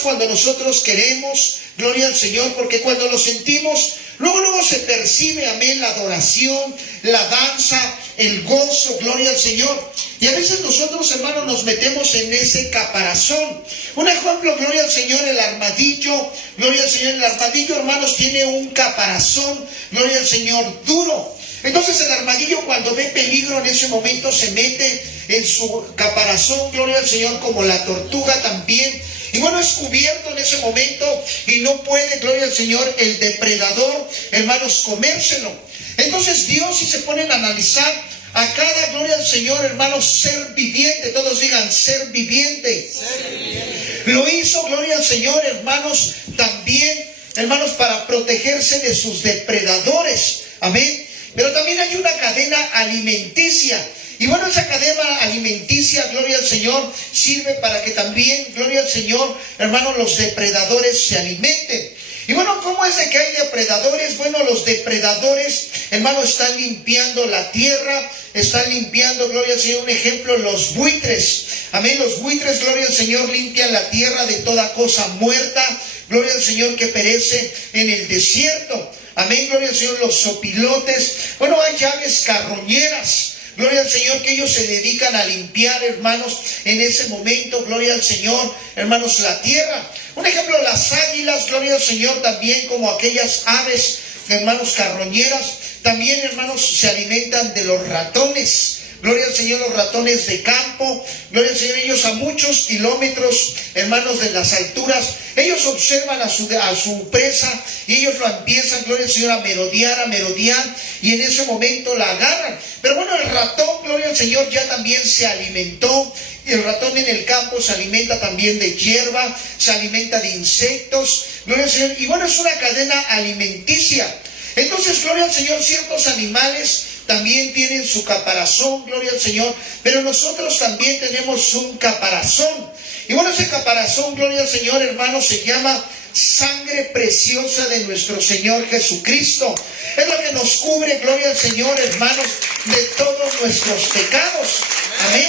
cuando nosotros queremos, gloria al Señor, porque cuando lo sentimos, luego se percibe, amén, la adoración, la danza, el gozo, gloria al Señor. Y a veces nosotros, hermanos, nos metemos en ese caparazón. Un ejemplo, gloria al Señor, el armadillo, gloria al Señor, el armadillo, hermanos, tiene un caparazón, gloria al Señor, duro. Entonces el armadillo, cuando ve peligro, en ese momento se mete en su caparazón, gloria al Señor, como la tortuga también. Y bueno, es cubierto en ese momento y no puede, gloria al Señor, el depredador, hermanos, comérselo. Entonces Dios, si se ponen a analizar a cada, gloria al Señor, hermanos, ser viviente, todos digan ser viviente. Ser viviente. Lo hizo, gloria al Señor, hermanos, también, hermanos, para protegerse de sus depredadores. Amén. Pero también hay una cadena alimenticia. Y bueno, esa cadena alimenticia, gloria al Señor, sirve para que también, gloria al Señor, hermanos, los depredadores se alimenten. Y bueno, ¿cómo es de que hay depredadores? Bueno, los depredadores, hermanos, están limpiando la tierra, están limpiando, gloria al Señor, un ejemplo, los buitres. Amén, los buitres, gloria al Señor, limpian la tierra de toda cosa muerta, gloria al Señor, que perece en el desierto. Amén, gloria al Señor, los sopilotes. Bueno, hay aves carroñeras. Gloria al Señor, que ellos se dedican a limpiar, hermanos, en ese momento, gloria al Señor, hermanos, la tierra. Un ejemplo, las águilas, gloria al Señor, también como aquellas aves, hermanos, carroñeras, también, hermanos, se alimentan de los ratones. Gloria al Señor, los ratones de campo, gloria al Señor, ellos a muchos kilómetros, hermanos, de las alturas, ellos observan a su presa y ellos lo empiezan, gloria al Señor, a merodear, y en ese momento la agarran. Pero bueno, el ratón, gloria al Señor, ya también se alimentó. Y el ratón en el campo se alimenta también de hierba, se alimenta de insectos, gloria al Señor. Y bueno, es una cadena alimenticia. Entonces, gloria al Señor, ciertos animales también tienen su caparazón, gloria al Señor, pero nosotros también tenemos un caparazón. Y bueno, ese caparazón, gloria al Señor, hermanos, se llama sangre preciosa de nuestro Señor Jesucristo. Es lo que nos cubre, gloria al Señor, hermanos, de todos nuestros pecados. Amén.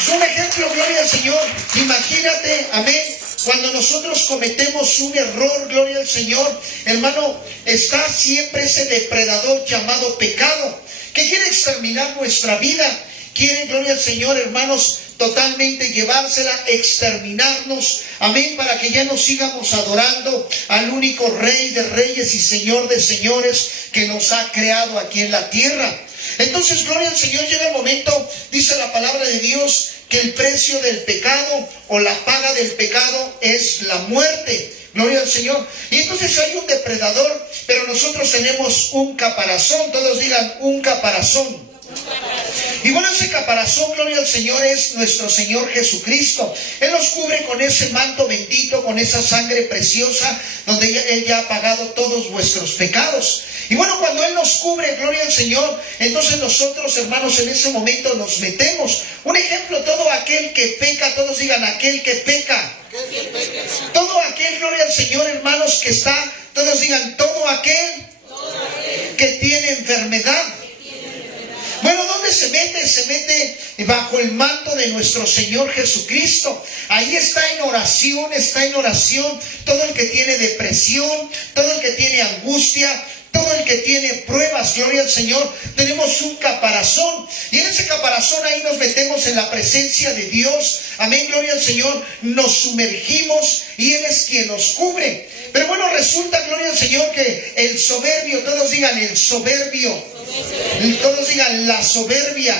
Es un ejemplo, gloria al Señor. Imagínate, amén, cuando nosotros cometemos un error, gloria al Señor, hermano, está siempre ese depredador llamado pecado, que quiere exterminar nuestra vida, quiere, gloria al Señor, hermanos, totalmente llevársela, exterminarnos, amén, para que ya no sigamos adorando al único Rey de Reyes y Señor de Señores que nos ha creado aquí en la tierra. Entonces, gloria al Señor, llega el momento, dice la palabra de Dios, que el precio del pecado o la paga del pecado es la muerte. Gloria al Señor. Y entonces hay un depredador, pero nosotros tenemos un caparazón. Todos digan un caparazón. Y bueno, ese caparazón, gloria al Señor, es nuestro Señor Jesucristo. Él nos cubre con ese manto bendito, con esa sangre preciosa, donde Él ya ha pagado todos vuestros pecados. Y bueno, cuando Él nos cubre, gloria al Señor, entonces nosotros, hermanos, en ese momento nos metemos. Un ejemplo, todo aquel que peca, todos digan aquel que peca. Todo aquel, gloria al Señor, hermanos, que está, todos digan todo aquel que tiene enfermedad. Bueno, ¿dónde se mete? Se mete bajo el manto de nuestro Señor Jesucristo. Ahí está en oración todo el que tiene depresión, todo el que tiene angustia, todo el que tiene pruebas, gloria al Señor. Tenemos un caparazón y en ese caparazón ahí nos metemos en la presencia de Dios. Amén, gloria al Señor. Nos sumergimos y Él es quien nos cubre. Pero bueno, resulta, gloria al Señor, que el soberbio, todos digan el soberbio, todos digan la soberbia.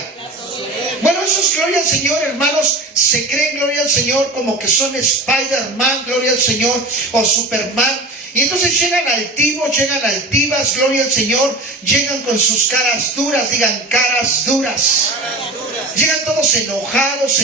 Bueno, esos, gloria al Señor, hermanos, se creen, gloria al Señor, como que son Spider-Man, gloria al Señor, o Superman. Y entonces llegan altivos, llegan altivas, gloria al Señor, llegan con sus caras duras, digan caras duras. Llegan todos enojados,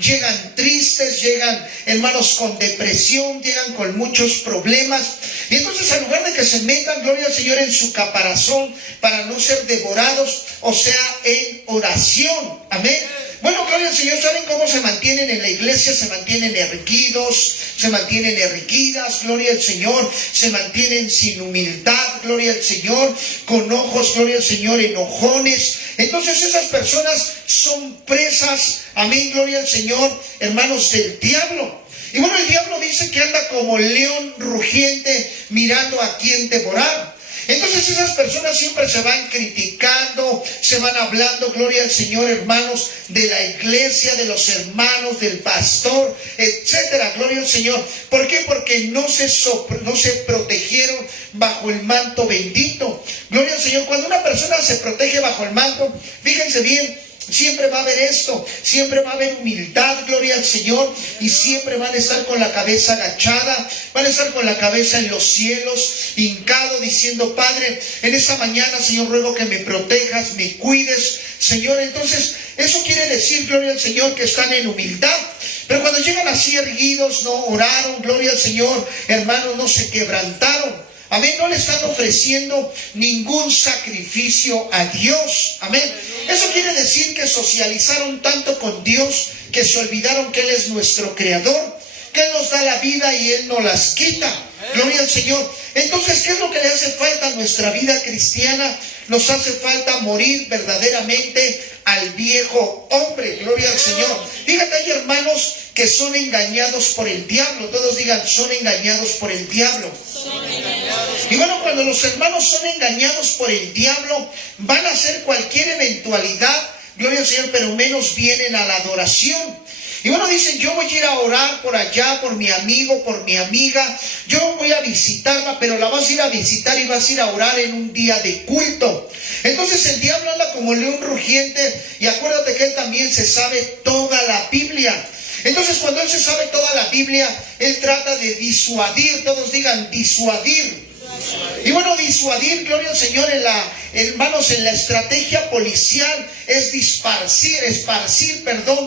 llegan tristes, llegan, hermanos, con depresión, llegan con muchos problemas. Y entonces, en lugar de que se metan, gloria al Señor, en su caparazón para no ser devorados, o sea, en oración. Amén. Bueno, gloria al Señor, ¿saben cómo se mantienen en la iglesia? Se mantienen erguidos, se mantienen erguidas, gloria al Señor, se mantienen sin humildad, gloria al Señor, con ojos, gloria al Señor, enojones. Entonces esas personas son presas, amén, gloria al Señor, hermanos, del diablo. Y bueno, el diablo dice que anda como león rugiente mirando a quién devorar. Entonces esas personas siempre se van criticando, se van hablando, gloria al Señor, hermanos, de la iglesia, de los hermanos, del pastor, etcétera, gloria al Señor. ¿Por qué? Porque no se protegieron bajo el manto bendito. Gloria al Señor. Cuando una persona se protege bajo el manto, fíjense bien, siempre va a haber esto, siempre va a haber humildad, gloria al Señor, y siempre van a estar con la cabeza agachada, van a estar con la cabeza en los cielos, hincado, diciendo: Padre, en esta mañana, Señor, ruego que me protejas, me cuides, Señor. Entonces, eso quiere decir, gloria al Señor, que están en humildad. Pero cuando llegan así erguidos, no oraron, gloria al Señor, hermanos, no se quebrantaron. Amén, no le están ofreciendo ningún sacrificio a Dios. Amén. Eso quiere decir que socializaron tanto con Dios que se olvidaron que Él es nuestro creador, que Él nos da la vida y Él nos las quita. Gloria al Señor. Entonces, ¿qué es lo que le hace falta a nuestra vida cristiana? Nos hace falta morir verdaderamente al viejo hombre. Gloria al Señor. Fíjate, hay hermanos que son engañados por el diablo. Todos digan: son engañados por el diablo. Y bueno, cuando los hermanos son engañados por el diablo, van a hacer cualquier eventualidad, gloria al Señor, pero menos vienen a la adoración. Y bueno, dicen: yo voy a ir a orar por allá, por mi amigo, por mi amiga, yo voy a visitarla, pero la vas a ir a visitar y vas a ir a orar en un día de culto. Entonces el diablo anda como león rugiente, y acuérdate que él también se sabe toda la Biblia. Entonces, cuando él se sabe toda la Biblia, él trata de disuadir. Todos digan: disuadir. Y bueno, disuadir, gloria al Señor, hermanos, en la estrategia policial es esparcir,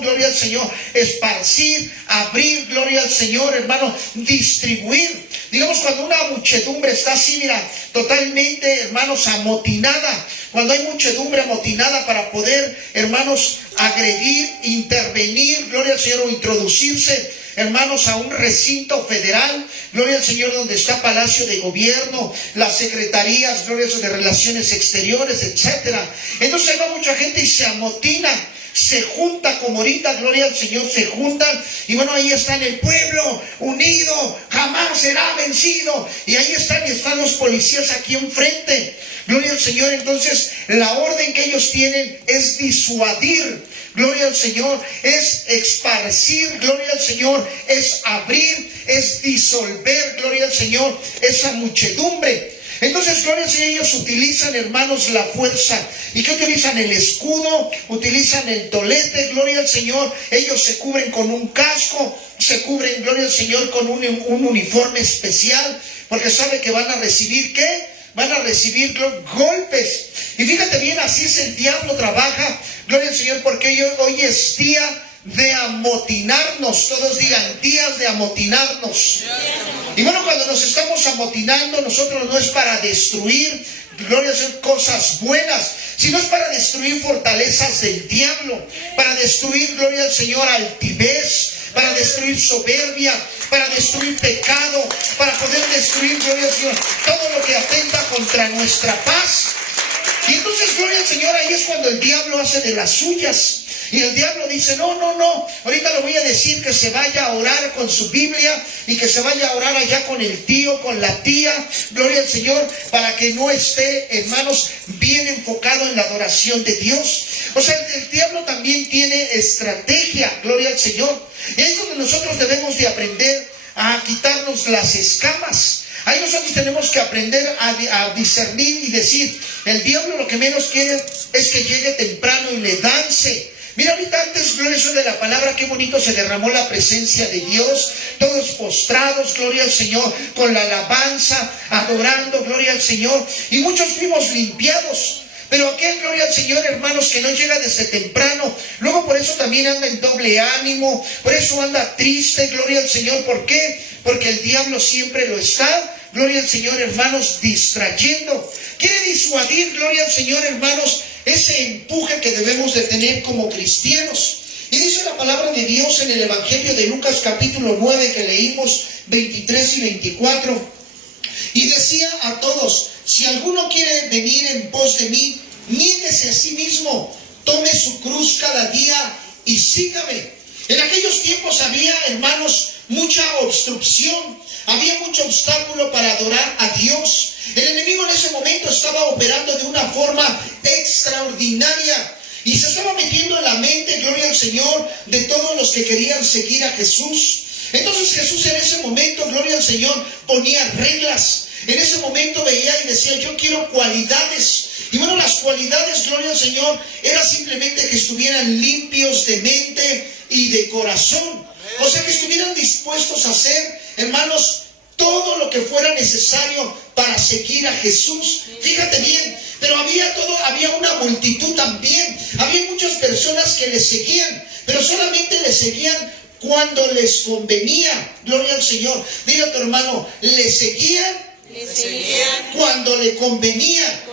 gloria al Señor, esparcir, abrir, gloria al Señor, hermano, distribuir. Digamos, cuando una muchedumbre está así, mira, totalmente, hermanos, amotinada, cuando hay muchedumbre amotinada para poder, hermanos, agredir, intervenir, gloria al Señor, o introducirse, hermanos, a un recinto federal, gloria al Señor, donde está Palacio de Gobierno, las secretarías, gloria al Señor, de Relaciones Exteriores, etcétera. Entonces hay mucha gente y se amotina, se junta como ahorita, gloria al Señor, se juntan, y bueno, ahí están: el pueblo unido jamás será vencido, y ahí están, y están los policías aquí enfrente, gloria al Señor. Entonces la orden que ellos tienen es disuadir, gloria al Señor, es esparcir, gloria al Señor, es abrir, es disolver, gloria al Señor, esa muchedumbre. Entonces, gloria al Señor, ellos utilizan, hermanos, la fuerza. ¿Y qué utilizan? El escudo, utilizan el tolete, gloria al Señor. Ellos se cubren con un casco, se cubren, gloria al Señor, con un uniforme especial, porque sabe que van a recibir, ¿qué? Van a recibir golpes. Y fíjate bien, así es el diablo, trabaja, gloria al Señor, porque hoy es día de amotinarnos. Todos digan: días de amotinarnos. Y bueno, cuando nos estamos amotinando, nosotros no es para destruir, gloria a Dios, cosas buenas, sino es para destruir fortalezas del diablo, para destruir, gloria al Señor, altivez, para destruir soberbia, para destruir pecado, para poder destruir, gloria al Señor, todo lo que atenta contra nuestra paz. Y entonces, gloria al Señor, ahí es cuando el diablo hace de las suyas. Y el diablo dice: no, ahorita le voy a decir que se vaya a orar con su Biblia, y que se vaya a orar allá con el tío, con la tía, gloria al Señor, para que no esté, hermanos, bien enfocado en la adoración de Dios. O sea, el diablo también tiene estrategia, gloria al Señor. Y ahí es donde nosotros debemos de aprender a quitarnos las escamas. Ahí nosotros tenemos que aprender a discernir y decir: el diablo lo que menos quiere es que llegue temprano y le dance. Mira, ahorita antes, gloria de la palabra, qué bonito se derramó la presencia de Dios, todos postrados, gloria al Señor, con la alabanza, adorando, gloria al Señor, y muchos fuimos limpiados. Pero aquel, gloria al Señor, hermanos, que no llega desde temprano, luego por eso también anda en doble ánimo, por eso anda triste, gloria al Señor. ¿Por qué? Porque el diablo siempre lo está, gloria al Señor, hermanos, distrayendo. Quiere disuadir, gloria al Señor, hermanos, ese empuje que debemos de tener como cristianos. Y dice la palabra de Dios en el Evangelio de Lucas capítulo 9, que leímos 23 y 24. Y decía a todos: si alguno quiere venir en pos de mí, niéguese a sí mismo, tome su cruz cada día y sígame. En aquellos tiempos había, hermanos, mucha obstrucción, había mucho obstáculo para adorar a Dios. El enemigo en ese momento estaba operando de una forma extraordinaria y se estaba metiendo en la mente, gloria al Señor, de todos los que querían seguir a Jesús. Entonces Jesús en ese momento, gloria al Señor, ponía reglas. En ese momento veía y decía, yo quiero cualidades. Y bueno, las cualidades, gloria al Señor, era simplemente que estuvieran limpios de mente y de corazón. O sea, que estuvieran dispuestos a hacer, hermanos, todo lo que fuera necesario para seguir a Jesús. Fíjate bien, pero había una multitud también. Había muchas personas que le seguían, pero solamente le seguían cuando les convenía. Gloria al Señor. Dile a tu hermano, le seguían cuando le convenía.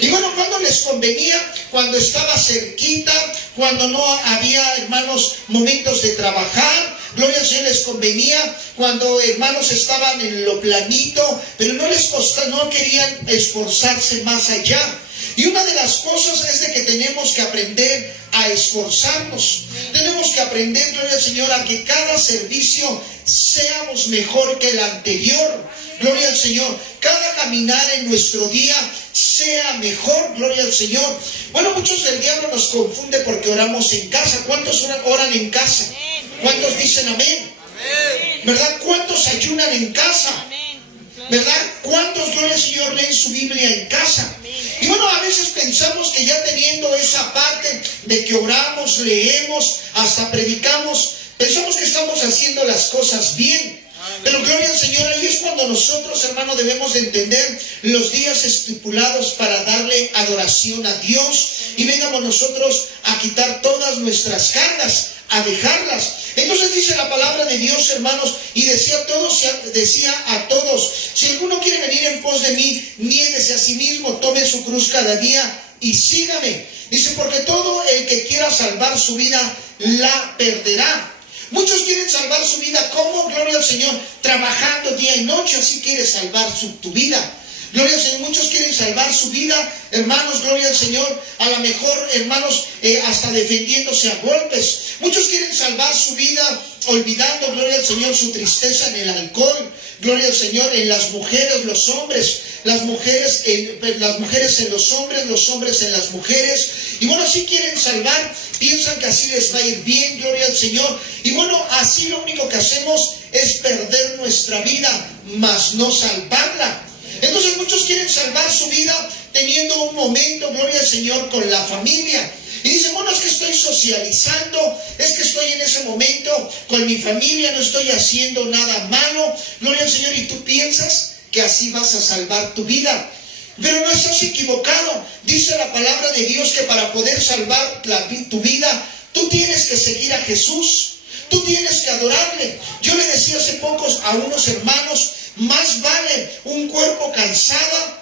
Y bueno, cuando les convenía, cuando estaba cerquita, cuando no había, hermanos, momentos de trabajar. Gloria al Señor, les convenía cuando, hermanos, estaban en lo planito, pero no querían esforzarse más allá. Y una de las cosas es de que tenemos que aprender a esforzarnos. Tenemos que aprender, gloria al Señor, a que cada servicio seamos mejor que el anterior. Gloria al Señor. Cada caminar en nuestro día sea mejor. Gloria al Señor. Bueno, muchos del diablo nos confunde porque oramos en casa. ¿Cuántos oran en casa? ¿Cuántos dicen amén? ¿Verdad? ¿Cuántos ayunan en casa? ¿Verdad? ¿Cuántos, gloria al Señor, leen su Biblia en casa? Y bueno, a veces pensamos que ya teniendo esa parte de que oramos, leemos, hasta predicamos, pensamos que estamos haciendo las cosas bien. Pero gloria al Señor, ahí es cuando nosotros, hermanos, debemos de entender los días estipulados para darle adoración a Dios. Y vengamos nosotros a quitar todas nuestras cargas, a dejarlas. Entonces dice la palabra de Dios, hermanos, y decía a todos, si alguno quiere venir en pos de mí, niéguese a sí mismo, tome su cruz cada día y sígame. Dice, porque todo el que quiera salvar su vida, la perderá. Muchos quieren salvar su vida, ¿cómo? Gloria al Señor, trabajando día y noche, así quiere salvar tu vida. Gloria al Señor, muchos quieren salvar su vida, hermanos, gloria al Señor, a lo mejor, hermanos, hasta defendiéndose a golpes. Muchos quieren salvar su vida olvidando, gloria al Señor, su tristeza en el alcohol. Gloria al Señor, en las mujeres, los hombres, las mujeres en los hombres en las mujeres. Y bueno, así quieren salvar, piensan que así les va a ir bien, gloria al Señor. Y bueno, así lo único que hacemos es perder nuestra vida, mas no salvarla. Entonces muchos quieren salvar su vida teniendo un momento, gloria al Señor, con la familia. Y dicen, bueno, es que estoy socializando, es que estoy en ese momento con mi familia, no estoy haciendo nada malo, gloria al Señor, y tú piensas que así vas a salvar tu vida. Pero no estás equivocado. Dice la palabra de Dios que para poder salvar tu vida, tú tienes que seguir a Jesús. Tú tienes que adorarle. Yo le decía hace pocos a unos hermanos, más vale un cuerpo cansado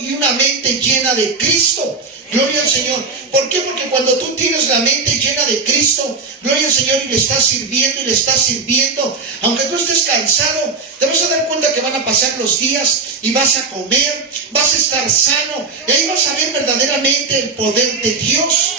y una mente llena de Cristo. Gloria al Señor. ¿Por qué? Porque cuando tú tienes la mente llena de Cristo, gloria al Señor, y le estás sirviendo, aunque tú estés cansado, te vas a dar cuenta que van a pasar los días y vas a comer, vas a estar sano, y ahí vas a ver verdaderamente el poder de Dios.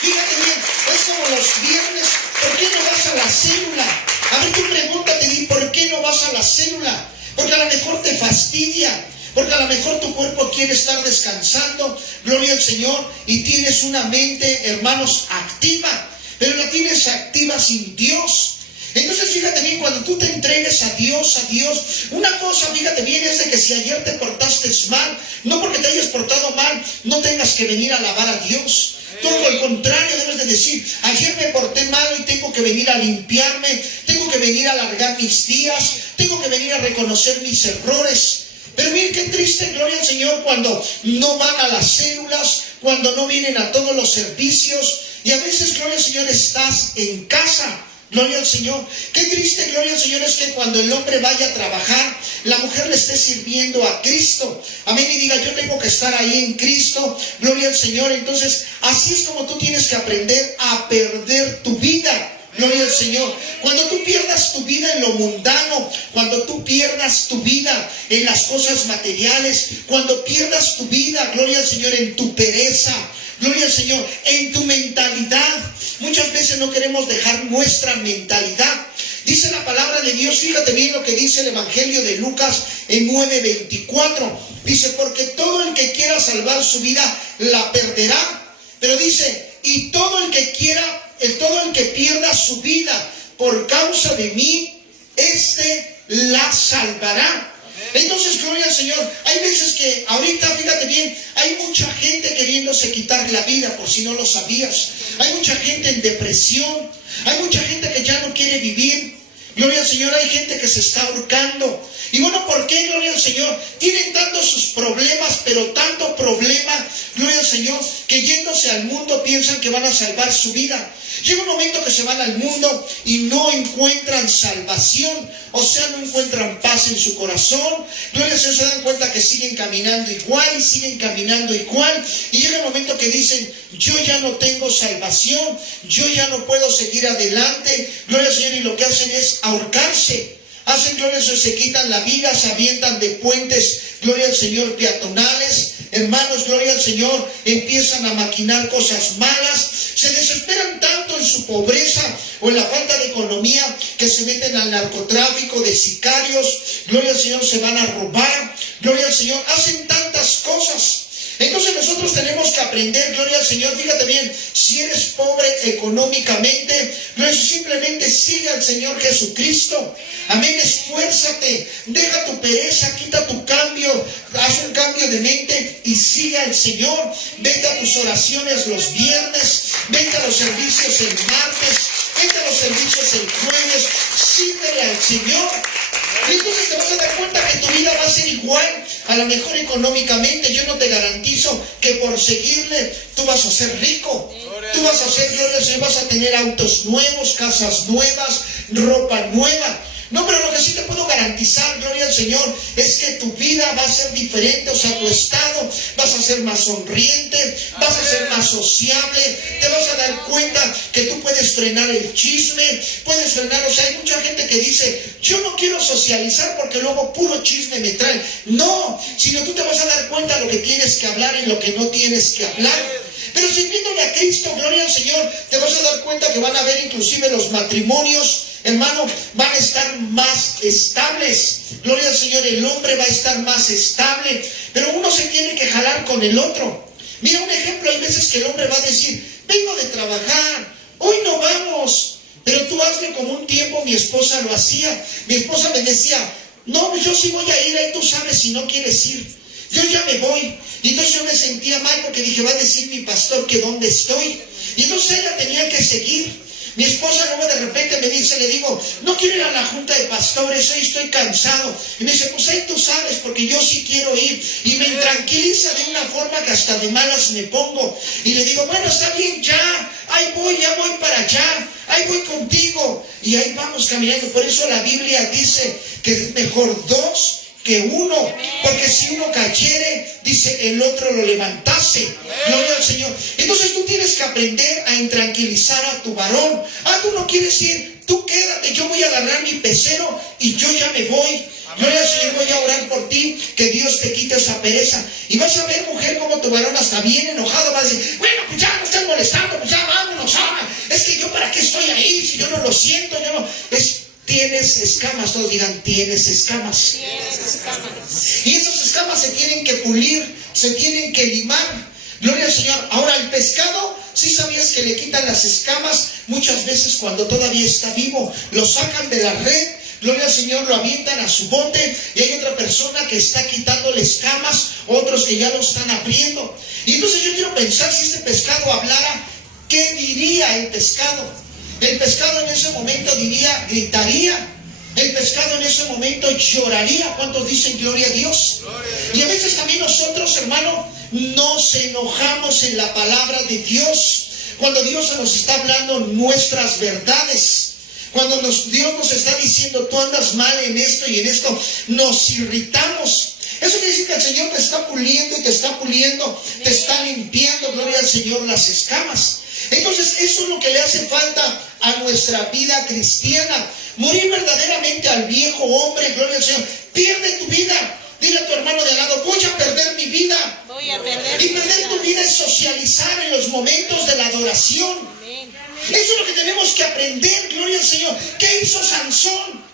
Fíjate bien, es como los viernes, ¿por qué no vas a la célula? A ver, tú pregúntate, ¿por qué no vas a la célula? Porque a lo mejor te fastidia, porque a lo mejor tu cuerpo quiere estar descansando, gloria al Señor, y tienes una mente, hermanos, activa, pero la tienes activa sin Dios. Entonces fíjate bien, cuando tú te entregues a Dios, una cosa, fíjate bien, es de que si ayer te portaste mal, no porque te hayas portado mal, no tengas que venir a alabar a Dios. Todo al contrario, debes de decir, ayer me porté mal y tengo que venir a limpiarme, tengo que venir a alargar mis días, tengo que venir a reconocer mis errores. Pero miren qué triste, gloria al Señor, cuando no van a las células, cuando no vienen a todos los servicios, y a veces, gloria al Señor, estás en casa. Gloria al Señor. Qué triste, gloria al Señor, es que cuando el hombre vaya a trabajar, la mujer le esté sirviendo a Cristo. Amén. Y diga, yo tengo que estar ahí en Cristo. Gloria al Señor. Entonces, así es como tú tienes que aprender a perder tu vida. Gloria al Señor. Cuando tú pierdas tu vida en lo mundano, cuando tú pierdas tu vida en las cosas materiales, cuando pierdas tu vida, gloria al Señor, en tu pereza, gloria al Señor, en tu mentalidad. Muchas veces no queremos dejar nuestra mentalidad. Dice la palabra de Dios, fíjate bien lo que dice el Evangelio de Lucas en 9:24. Dice, porque todo el que quiera salvar su vida la perderá. Pero dice, y todo el que pierda su vida por causa de mí, la salvará. Entonces, gloria al Señor. Hay veces que ahorita, fíjate bien, hay mucha gente queriéndose quitar la vida, por si no lo sabías. Hay mucha gente en depresión. Hay mucha gente que ya no quiere vivir. Gloria al Señor, hay gente que se está ahorcando. Y bueno, ¿por qué? Gloria al Señor. Tienen tantos sus problemas, pero tanto problema, gloria al Señor, que yéndose al mundo piensan que van a salvar su vida. Llega un momento que se van al mundo y no encuentran salvación, o sea, no encuentran paz en su corazón. Gloria al Señor, se dan cuenta que siguen caminando igual y siguen caminando igual. Y llega un momento que dicen, yo ya no tengo salvación, yo ya no puedo seguir adelante. Gloria al Señor, y lo que hacen es ahorcarse. Hacen, gloria al Señor, se quitan la vida, se avientan de puentes, gloria al Señor, peatonales. Hermanos, gloria al Señor, empiezan a maquinar cosas malas. Se desesperan tanto en su pobreza o en la falta de economía que se meten al narcotráfico, de sicarios. Gloria al Señor, se van a robar. Gloria al Señor, hacen tantas cosas. Entonces nosotros tenemos que aprender, gloria al Señor, fíjate bien, si eres pobre económicamente, simplemente sigue al Señor Jesucristo. Amén, esfuérzate, deja tu pereza, quita tu cambio, haz un cambio de mente y sigue al Señor. Vete a tus oraciones los viernes, vete a los servicios el martes, vete a los servicios el jueves, sírvele al Señor. Y entonces te vas a dar cuenta que tu vida va a ser igual. A lo mejor económicamente yo no te garantizo que por seguirle tú vas a ser rico. Tú vas a ser, gloria al Señor, vas a tener autos nuevos, casas nuevas, ropa nueva. No, pero lo que sí te puedo garantizar, gloria al Señor, es que tu vida va a ser diferente. O sea, tu estado, vas a ser más sonriente, vas a ser más sociable. Te vas a dar cuenta que tú puedes frenar el chisme, puedes frenar, o sea, hay mucha gente que dice, yo no quiero socializar porque luego puro chisme me trae. No, sino tú te vas a dar cuenta de lo que tienes que hablar y lo que no tienes que hablar. Pero sirviéndole a Cristo, gloria al Señor, te vas a dar cuenta que van a haber inclusive los matrimonios, hermano, van a estar más estables. Gloria al Señor, el hombre va a estar más estable, pero uno se tiene que jalar con el otro. Mira un ejemplo, hay veces que el hombre va a decir, vengo de trabajar, hoy no vamos, pero tú hazle como un tiempo mi esposa lo hacía. Mi esposa me decía, no, yo sí voy a ir, ahí tú sabes si no quieres ir. Yo ya me voy. Y entonces yo me sentía mal porque dije, va a decir mi pastor que dónde estoy. Y entonces ella tenía que seguir. Mi esposa luego de repente me dice, le digo, no quiero ir a la junta de pastores, hoy estoy cansado. Y me dice, pues ahí tú sabes, porque yo sí quiero ir. Y me tranquiliza de una forma que hasta de malas me pongo. Y le digo, bueno, está bien, ya, ahí voy, ya voy para allá, ahí voy contigo. Y ahí vamos caminando. Por eso la Biblia dice que es mejor dos que uno, porque si uno cayere, dice, el otro lo levantase. Gloria al Señor. Entonces tú tienes que aprender a intranquilizar a tu varón. Tú no quieres ir, tú quédate, yo voy a agarrar mi pecero y yo ya me voy. Gloria al Señor, voy a orar por ti, que Dios te quite esa pereza. Y vas a ver, mujer, como tu varón hasta bien enojado va a decir, bueno, pues ya no estás molestando, pues ya vámonos, es que yo para qué estoy ahí, si yo no lo siento, yo no... Tienes escamas, todos digan, tienes escamas. Tienes escamas. Y esas escamas se tienen que pulir, se tienen que limar. Gloria al Señor. Ahora, el pescado, ¿sí sabías que le quitan las escamas muchas veces cuando todavía está vivo? Lo sacan de la red, gloria al Señor, lo avientan a su bote y hay otra persona que está quitándole escamas, otros que ya lo están abriendo. Y entonces yo quiero pensar, si este pescado hablara, ¿qué diría el pescado? El pescado en ese momento diría, gritaría. El pescado en ese momento lloraría. ¿Cuántos dicen gloria a Dios? Y a veces también nosotros, hermano, nos enojamos en la palabra de Dios. Cuando Dios nos está hablando nuestras verdades. Cuando Dios nos está diciendo, tú andas mal en esto y en esto, nos irritamos. Eso quiere decir que el Señor te está puliendo y te está puliendo, te está limpiando, gloria al Señor, las escamas. Entonces eso es lo que le hace falta a nuestra vida cristiana. Morir verdaderamente al viejo hombre, gloria al Señor. Pierde tu vida. Dile a tu hermano de al lado, voy a perder mi vida. Voy a perder Y mi perder vida. tu vida es socializar en los momentos de la adoración. Amén. Eso es lo que tenemos que aprender, gloria al Señor. ¿Qué hizo Sansón?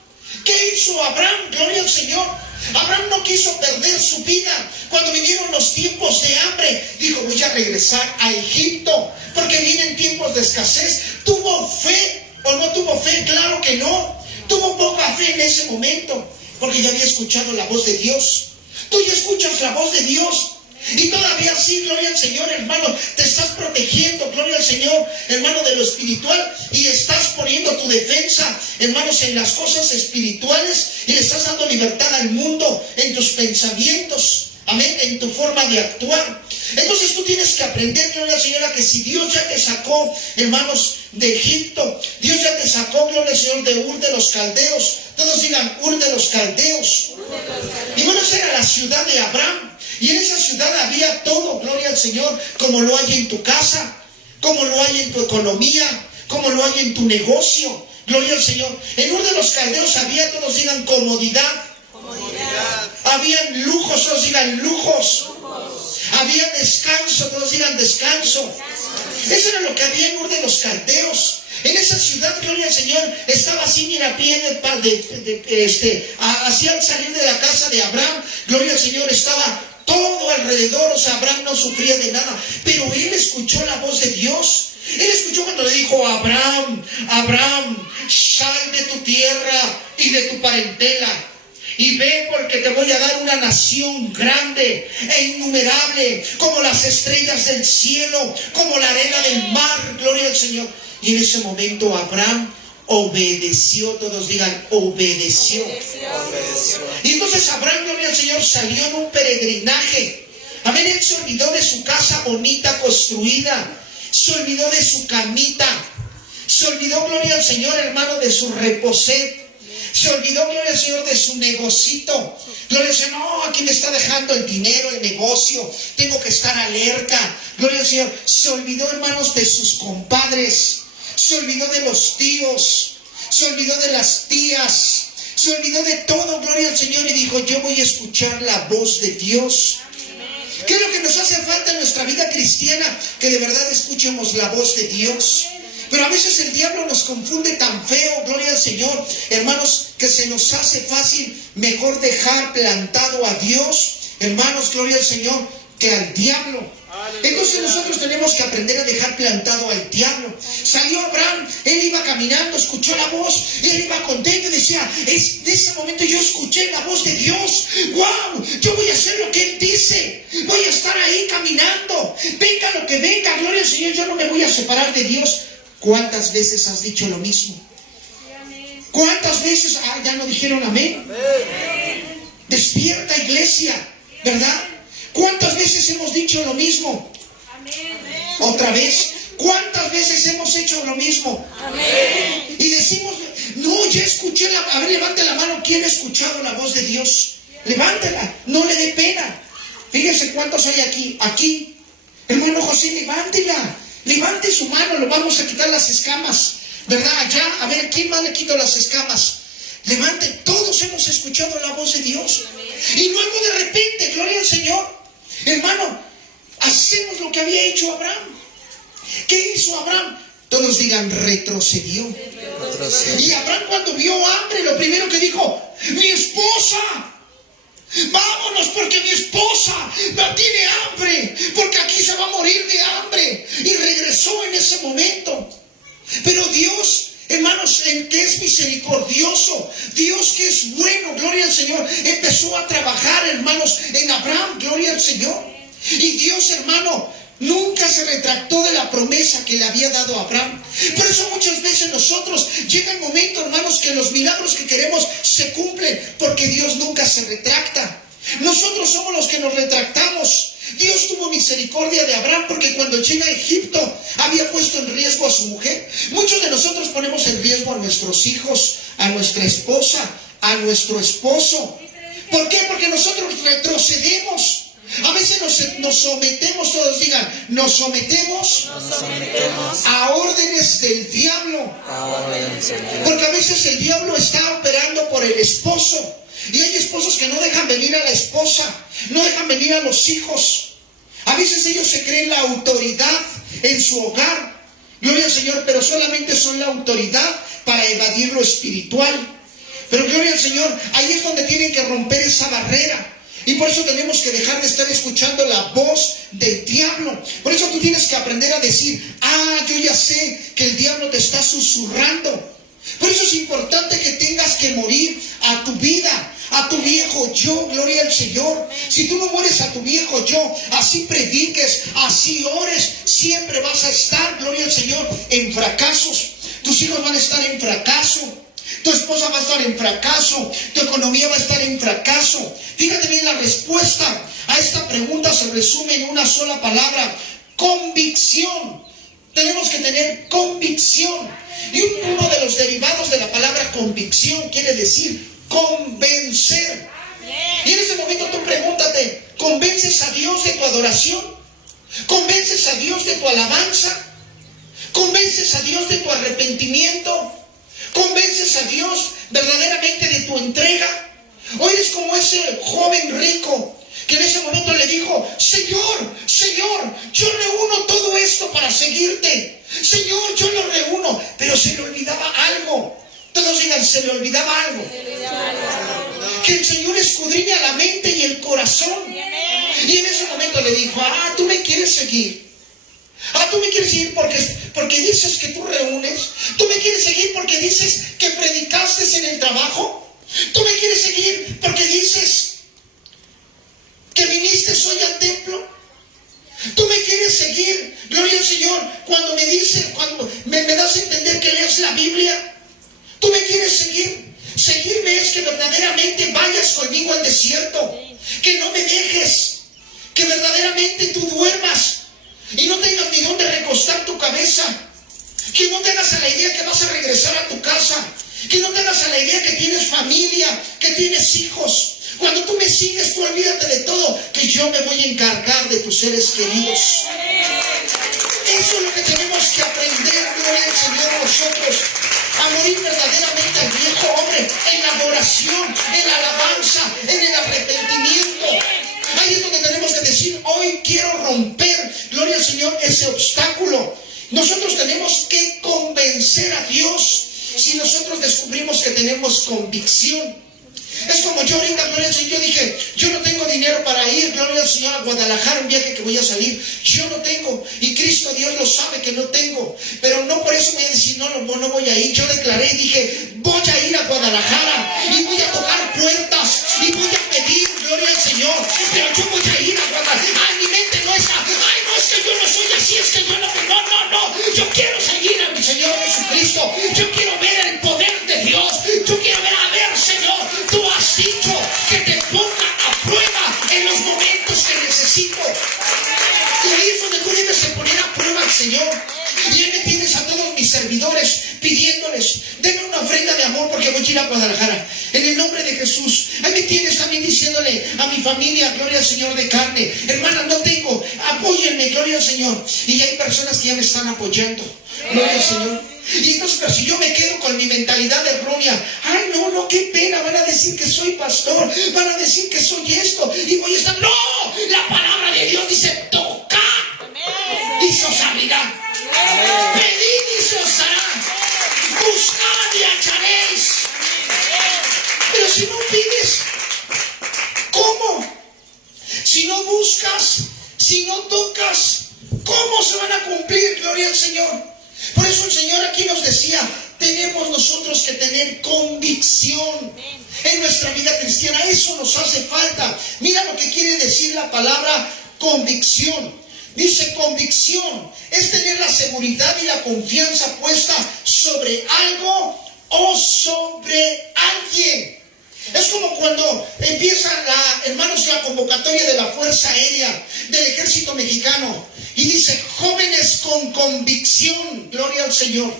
¿Qué hizo Abraham? Gloria al Señor. Abraham no quiso perder su vida. Cuando vinieron los tiempos de hambre, dijo, voy a regresar a Egipto, porque vienen tiempos de escasez. ¿Tuvo fe o no tuvo fe? Claro que no. Tuvo poca fe en ese momento, porque ya había escuchado la voz de Dios. Tú ya escuchas la voz de Dios. Y todavía sí, gloria al Señor, hermano, te estás protegiendo, gloria al Señor, hermano, de lo espiritual, y estás poniendo tu defensa, hermanos, en las cosas espirituales, y le estás dando libertad al mundo en tus pensamientos, amén, en tu forma de actuar. Entonces tú tienes que aprender, gloria al Señor, a que si Dios ya te sacó, hermanos, de Egipto, Dios ya te sacó, gloria al Señor, de Ur de los Caldeos. Todos digan, Ur de los Caldeos. Y bueno, esa era la ciudad de Abraham. Y en esa ciudad había todo, gloria al Señor, como lo hay en tu casa, como lo hay en tu economía, como lo hay en tu negocio, gloria al Señor. En Ur de los Caldeos había, todos digan, comodidad. Habían lujos, todos digan, lujos. Había descanso, todos digan, descanso. Eso era lo que había en Ur de los Caldeos. En esa ciudad, gloria al Señor, estaba así, mira, pie así al salir de la casa de Abraham, gloria al Señor, estaba todo alrededor, o sea, Abraham no sufría de nada, pero él escuchó la voz de Dios. Él escuchó cuando le dijo, Abraham, Abraham, sal de tu tierra y de tu parentela, y ve, porque te voy a dar una nación grande e innumerable, como las estrellas del cielo, como la arena del mar, gloria al Señor. Y en ese momento Abraham obedeció, todos digan, obedeció. Y entonces Abraham, gloria al Señor, salió en un peregrinaje. Amén, él se olvidó de su casa bonita construida, se olvidó de su camita, se olvidó, gloria al Señor, hermano, de su reposet. Se olvidó, gloria al Señor, de su negocito. Gloria al Señor, no, aquí me está dejando el dinero, el negocio, tengo que estar alerta. Gloria al Señor. Se olvidó, hermanos, de sus compadres. Se olvidó de los tíos. Se olvidó de las tías. Se olvidó de todo, gloria al Señor. Y dijo, yo voy a escuchar la voz de Dios. ¿Qué es lo que nos hace falta en nuestra vida cristiana? Que de verdad escuchemos la voz de Dios. Pero a veces el diablo nos confunde tan feo, gloria al Señor, hermanos, que se nos hace fácil mejor dejar plantado a Dios, hermanos, gloria al Señor, que al diablo. Entonces nosotros tenemos que aprender a dejar plantado al diablo. Salió Abraham, él iba caminando, escuchó la voz, él iba contento y decía, de ese momento yo escuché la voz de Dios. ¡Wow! Yo voy a hacer lo que él dice, voy a estar ahí caminando, venga lo que venga, gloria al Señor, yo no me voy a separar de Dios. ¿Cuántas veces has dicho lo mismo? ¿Cuántas veces? Ya no dijeron amén. Despierta, iglesia, ¿verdad? ¿Cuántas veces hemos dicho lo mismo? Otra vez. ¿Cuántas veces hemos hecho lo mismo? Y decimos, no, ya escuché a ver, levante la mano. ¿Quién ha escuchado la voz de Dios? Levántela, no le dé pena. Fíjense cuántos hay aquí. Aquí, hermano José, levántela. Levante su mano, lo vamos a quitar las escamas, ¿verdad? Allá, a ver, ¿quién más le quito las escamas? Levante, todos hemos escuchado la voz de Dios. Y luego de repente, gloria al Señor, hermano, hacemos lo que había hecho Abraham. ¿Qué hizo Abraham? Todos digan, retrocedió. Y Abraham, cuando vio hambre, lo primero que dijo, mi esposa, vámonos porque mi esposa no tiene hambre, porque aquí se va a morir de hambre. Y regresó en ese momento. Pero Dios, hermanos, en que es misericordioso, Dios que es bueno, gloria al Señor, empezó a trabajar, hermanos, en Abraham, gloria al Señor. Y Dios, hermano, nunca se retractó de la promesa que le había dado a Abraham. Por eso muchas veces nosotros llega el momento, hermanos, que los milagros que queremos se cumplen, porque Dios nunca se retracta. Nosotros somos los que nos retractamos. Dios tuvo misericordia de Abraham porque cuando llega a Egipto había puesto en riesgo a su mujer. Muchos de nosotros ponemos en riesgo a nuestros hijos, a nuestra esposa, a nuestro esposo. ¿Por qué? Porque nosotros retrocedemos. A veces nos sometemos, todos digan, nos sometemos a órdenes del diablo. Porque a veces el diablo está operando por el esposo. Y hay esposos que no dejan venir a la esposa, no dejan venir a los hijos. A veces ellos se creen la autoridad en su hogar. Gloria al Señor, pero solamente son la autoridad para evadir lo espiritual. Pero gloria al Señor, ahí es donde tienen que romper esa barrera. Y por eso tenemos que dejar de estar escuchando la voz del diablo. Por eso tú tienes que aprender a decir, yo ya sé que el diablo te está susurrando. Por eso es importante que tengas que morir a tu vida, a tu viejo yo, gloria al Señor. Si tú no mueres a tu viejo yo, así prediques, así ores, siempre vas a estar, gloria al Señor, en fracasos. Tus hijos van a estar en fracaso. Tu esposa va a estar en fracaso, tu economía va a estar en fracaso. Fíjate bien, la respuesta a esta pregunta se resume en una sola palabra: convicción. Tenemos que tener convicción. Y uno de los derivados de la palabra convicción quiere decir convencer. Y en ese momento tú pregúntate, ¿convences a Dios de tu adoración? ¿Convences a Dios de tu alabanza? ¿Convences a Dios de tu arrepentimiento? ¿Convences a Dios verdaderamente de tu entrega? ¿O eres como ese joven rico que en ese momento le dijo, Señor, yo reúno todo esto para seguirte? Señor, yo lo reúno, pero se le olvidaba algo. Todos digan, se le olvidaba algo. Que el Señor escudriña la mente y el corazón. Y en ese momento le dijo, tú me quieres seguir. Tú me quieres seguir porque dices que tú reúnes. Tú me quieres seguir porque dices que predicaste en el trabajo. Tú me quieres seguir porque dices que viniste hoy al templo. Tú me quieres seguir, gloria al Señor, cuando me das a entender que leas la Biblia. Tú me quieres seguir. Seguirme es que verdaderamente vayas conmigo al desierto, que no me dejes, que verdaderamente tú duermas y no tengas ni dónde recostar tu cabeza, que no te hagas a la idea que vas a regresar a tu casa, que no te hagas a la idea que tienes familia, que tienes hijos. Cuando tú me sigues, tú olvídate de todo, que yo me voy a encargar de tus seres queridos. Eso es lo que tenemos que aprender, gloria al Señor, nosotros, a morir verdaderamente al viejo hombre, en la adoración, en la alabanza, en el arrepentimiento. Ahí es donde tenemos que decir, hoy quiero romper, gloria al Señor, ese obstáculo. Nosotros tenemos que convencer a Dios si nosotros descubrimos que tenemos convicción. Es como yo ahorita, gloria al Señor, yo dije, yo no tengo dinero para ir, gloria al Señor, a Guadalajara, un viaje que voy a salir. Yo no tengo, y Cristo Dios lo sabe que no tengo, pero no por eso voy a decir, no voy a ir. Yo declaré y dije, voy a ir a Guadalajara, y voy a tocar puertas, y voy a pedir, gloria al Señor, pero yo voy a ir a Guadalajara. Mi mente no está, no, es que yo no soy así, es que yo no, yo quiero seguir a mi Señor Jesucristo, yo quiero ver el poder de Dios, yo quiero ver, Señor, tú has dicho que te ponga a prueba en los momentos que necesito. Y ahí es donde tú debes de poner a prueba al Señor. Y ahí me tienes a todos mis servidores pidiéndoles, denme una ofrenda de amor porque voy a ir a Guadalajara. En el nombre de Jesús. Ahí me tienes también diciéndole a mi familia, gloria al Señor, de carne, hermana, no tengo, apóyenme, gloria al Señor. Y hay personas que ya me están apoyando, gloria al Señor. Y entonces, pero si yo me quedo con mi mentalidad errónea, no, qué pena, van a decir que soy pastor, van a decir que soy esto, y voy a estar, no, la palabra de Dios dice, toca y se os abrirá, pedid y se os dará, buscad y hallaréis. Pero si no pides, ¿cómo? Si no buscas, si no tocas, ¿cómo se van a cumplir, gloria al Señor? Por eso el Señor aquí nos decía, tenemos nosotros que tener convicción en nuestra vida cristiana. Eso nos hace falta. Mira lo que quiere decir la palabra convicción. Dice, convicción es tener la seguridad y la confianza puesta sobre algo o sobre alguien. Es como cuando empieza la convocatoria de la Fuerza Aérea del Ejército Mexicano y dice, jóvenes con convicción, gloria al Señor.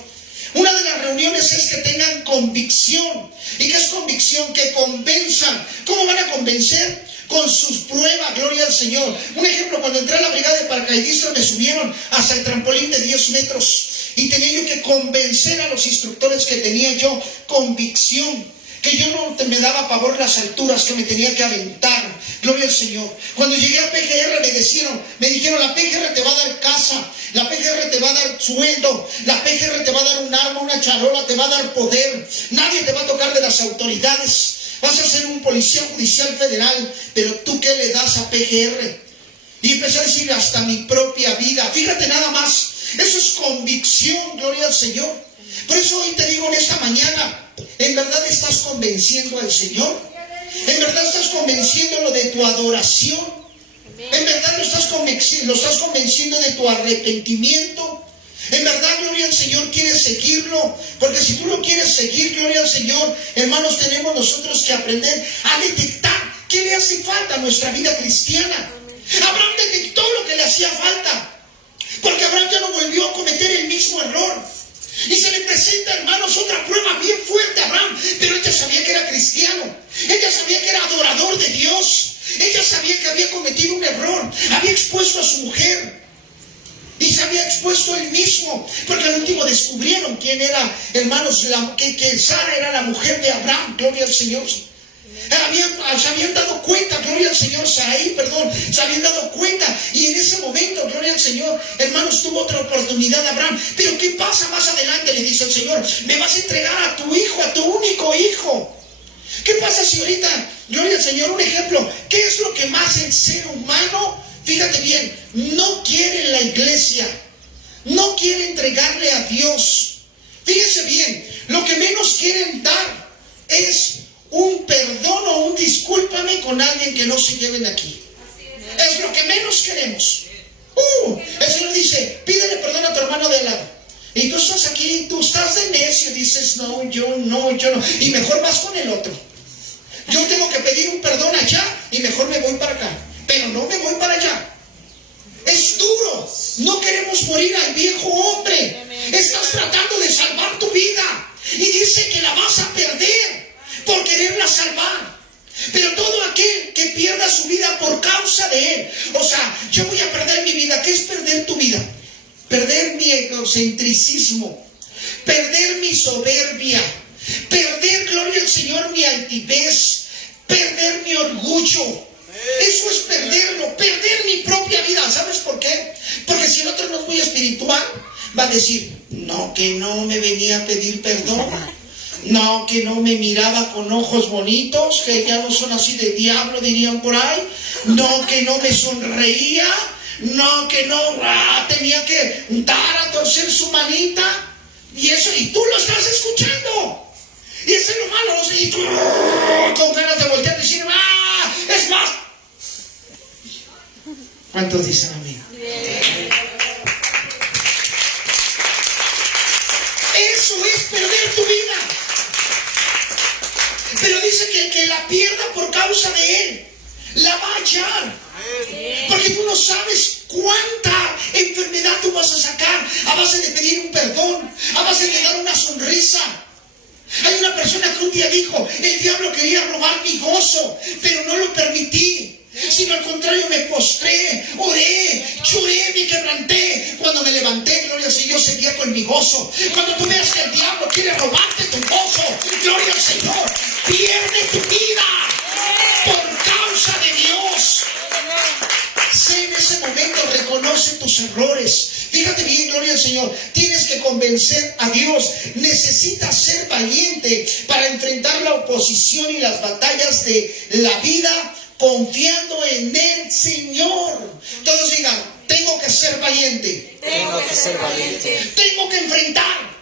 Una de las reuniones es que tengan convicción. ¿Y qué es convicción? Que convenzan. ¿Cómo van a convencer? Con sus pruebas, gloria al Señor. Un ejemplo, cuando entré a la brigada de paracaidistas me subieron hasta el trampolín de 10 metros y tenía yo que convencer a los instructores que tenía yo convicción. que yo no me daba pavor las alturas, que me tenía que aventar. Gloria al Señor. Cuando llegué a PGR me dijeron, la PGR te va a dar casa, la PGR te va a dar sueldo, la PGR te va a dar un arma, una charola, te va a dar poder. Nadie te va a tocar de las autoridades. Vas a ser un policía judicial federal, pero ¿tú qué le das a PGR? Y empecé a decir, hasta mi propia vida. Fíjate nada más, eso es convicción, gloria al Señor. Por eso hoy te digo en esta mañana, ¿en verdad estás convenciendo al Señor? ¿En verdad estás convenciéndolo de tu adoración? ¿En verdad lo estás convenciendo de tu arrepentimiento? ¿En verdad, gloria al Señor, quieres seguirlo? Porque si tú lo quieres seguir, gloria al Señor, hermanos, tenemos nosotros que aprender a detectar qué le hace falta a nuestra vida cristiana. Abraham detectó lo que le hacía falta, porque Abraham ya no volvió a cometer el mismo error. Y se le presenta, hermanos, otra prueba bien fuerte a Abraham, pero ella sabía que era cristiano, ella sabía que era adorador de Dios, ella sabía que había cometido un error, había expuesto a su mujer y se había expuesto él mismo, porque al último descubrieron quién era, hermanos, que Sara era la mujer de Abraham, gloria al Señor. Se habían dado cuenta, gloria al Señor, se habían dado cuenta, y en ese momento, gloria al Señor, hermanos, tuvo otra oportunidad Abraham. Pero ¿qué pasa más adelante? Le dice el Señor, me vas a entregar a tu hijo, a tu único hijo. ¿Qué pasa si ahorita, gloria al Señor, un ejemplo, qué es lo que más el ser humano, fíjate bien, no quiere en la iglesia, no quiere entregarle a Dios? Fíjense bien, lo que menos quieren dar es un perdón o un discúlpame con alguien que no se lleven aquí. Es lo que menos queremos. El Señor dice, pídele perdón a tu hermano de al lado. Y tú estás aquí, tú estás de necio, dices, no, yo no. Y mejor vas con el otro. Yo tengo que pedir un perdón allá y mejor me voy para acá. Pero no me voy para allá. Es duro. No queremos morir al viejo hombre. Estás tratando de salvar tu vida y dice que la vas a perder por quererla salvar. Pero todo aquel que pierda su vida por causa de él, o sea, yo voy a perder mi vida. ¿Qué es perder tu vida? Perder mi egocentricismo, perder mi soberbia, perder, gloria al Señor, mi altivez, perder mi orgullo. Eso es perderlo, perder mi propia vida. ¿Sabes por qué? Porque si el otro no es muy espiritual, va a decir, no, que no me venía a pedir perdón. No, que no me miraba con ojos bonitos, que ya no son así de diablo, dirían por ahí. No, que no me sonreía. No, que no, tenía que dar a torcer su manita. Y eso, y tú lo estás escuchando. Y ese es lo malo, y tú con ganas de voltear y decir, es más. ¿Cuántos dicen amén? Eso es perder tu vida. Pero dice que el que la pierda por causa de él, la va a hallar. Porque tú no sabes cuánta enfermedad tú vas a sacar a base de pedir un perdón, a base de dar una sonrisa. Hay una persona que un día dijo, el diablo quería robar mi gozo, pero no lo permití. Sino al contrario, me postré, oré, lloré, me quebranté. Cuando me levanté, gloria al Señor, seguía con mi gozo. Cuando tú veas que el diablo quiere robarte tu gozo, gloria al Señor, pierde tu vida por causa de Dios. Sé en ese momento, reconoce tus errores. Fíjate bien, gloria al Señor, tienes que convencer a Dios. Necesitas ser valiente para enfrentar la oposición y las batallas de la vida, confiando en el Señor. Todos digan, tengo que ser valiente. Tengo que ser valiente. Tengo que enfrentar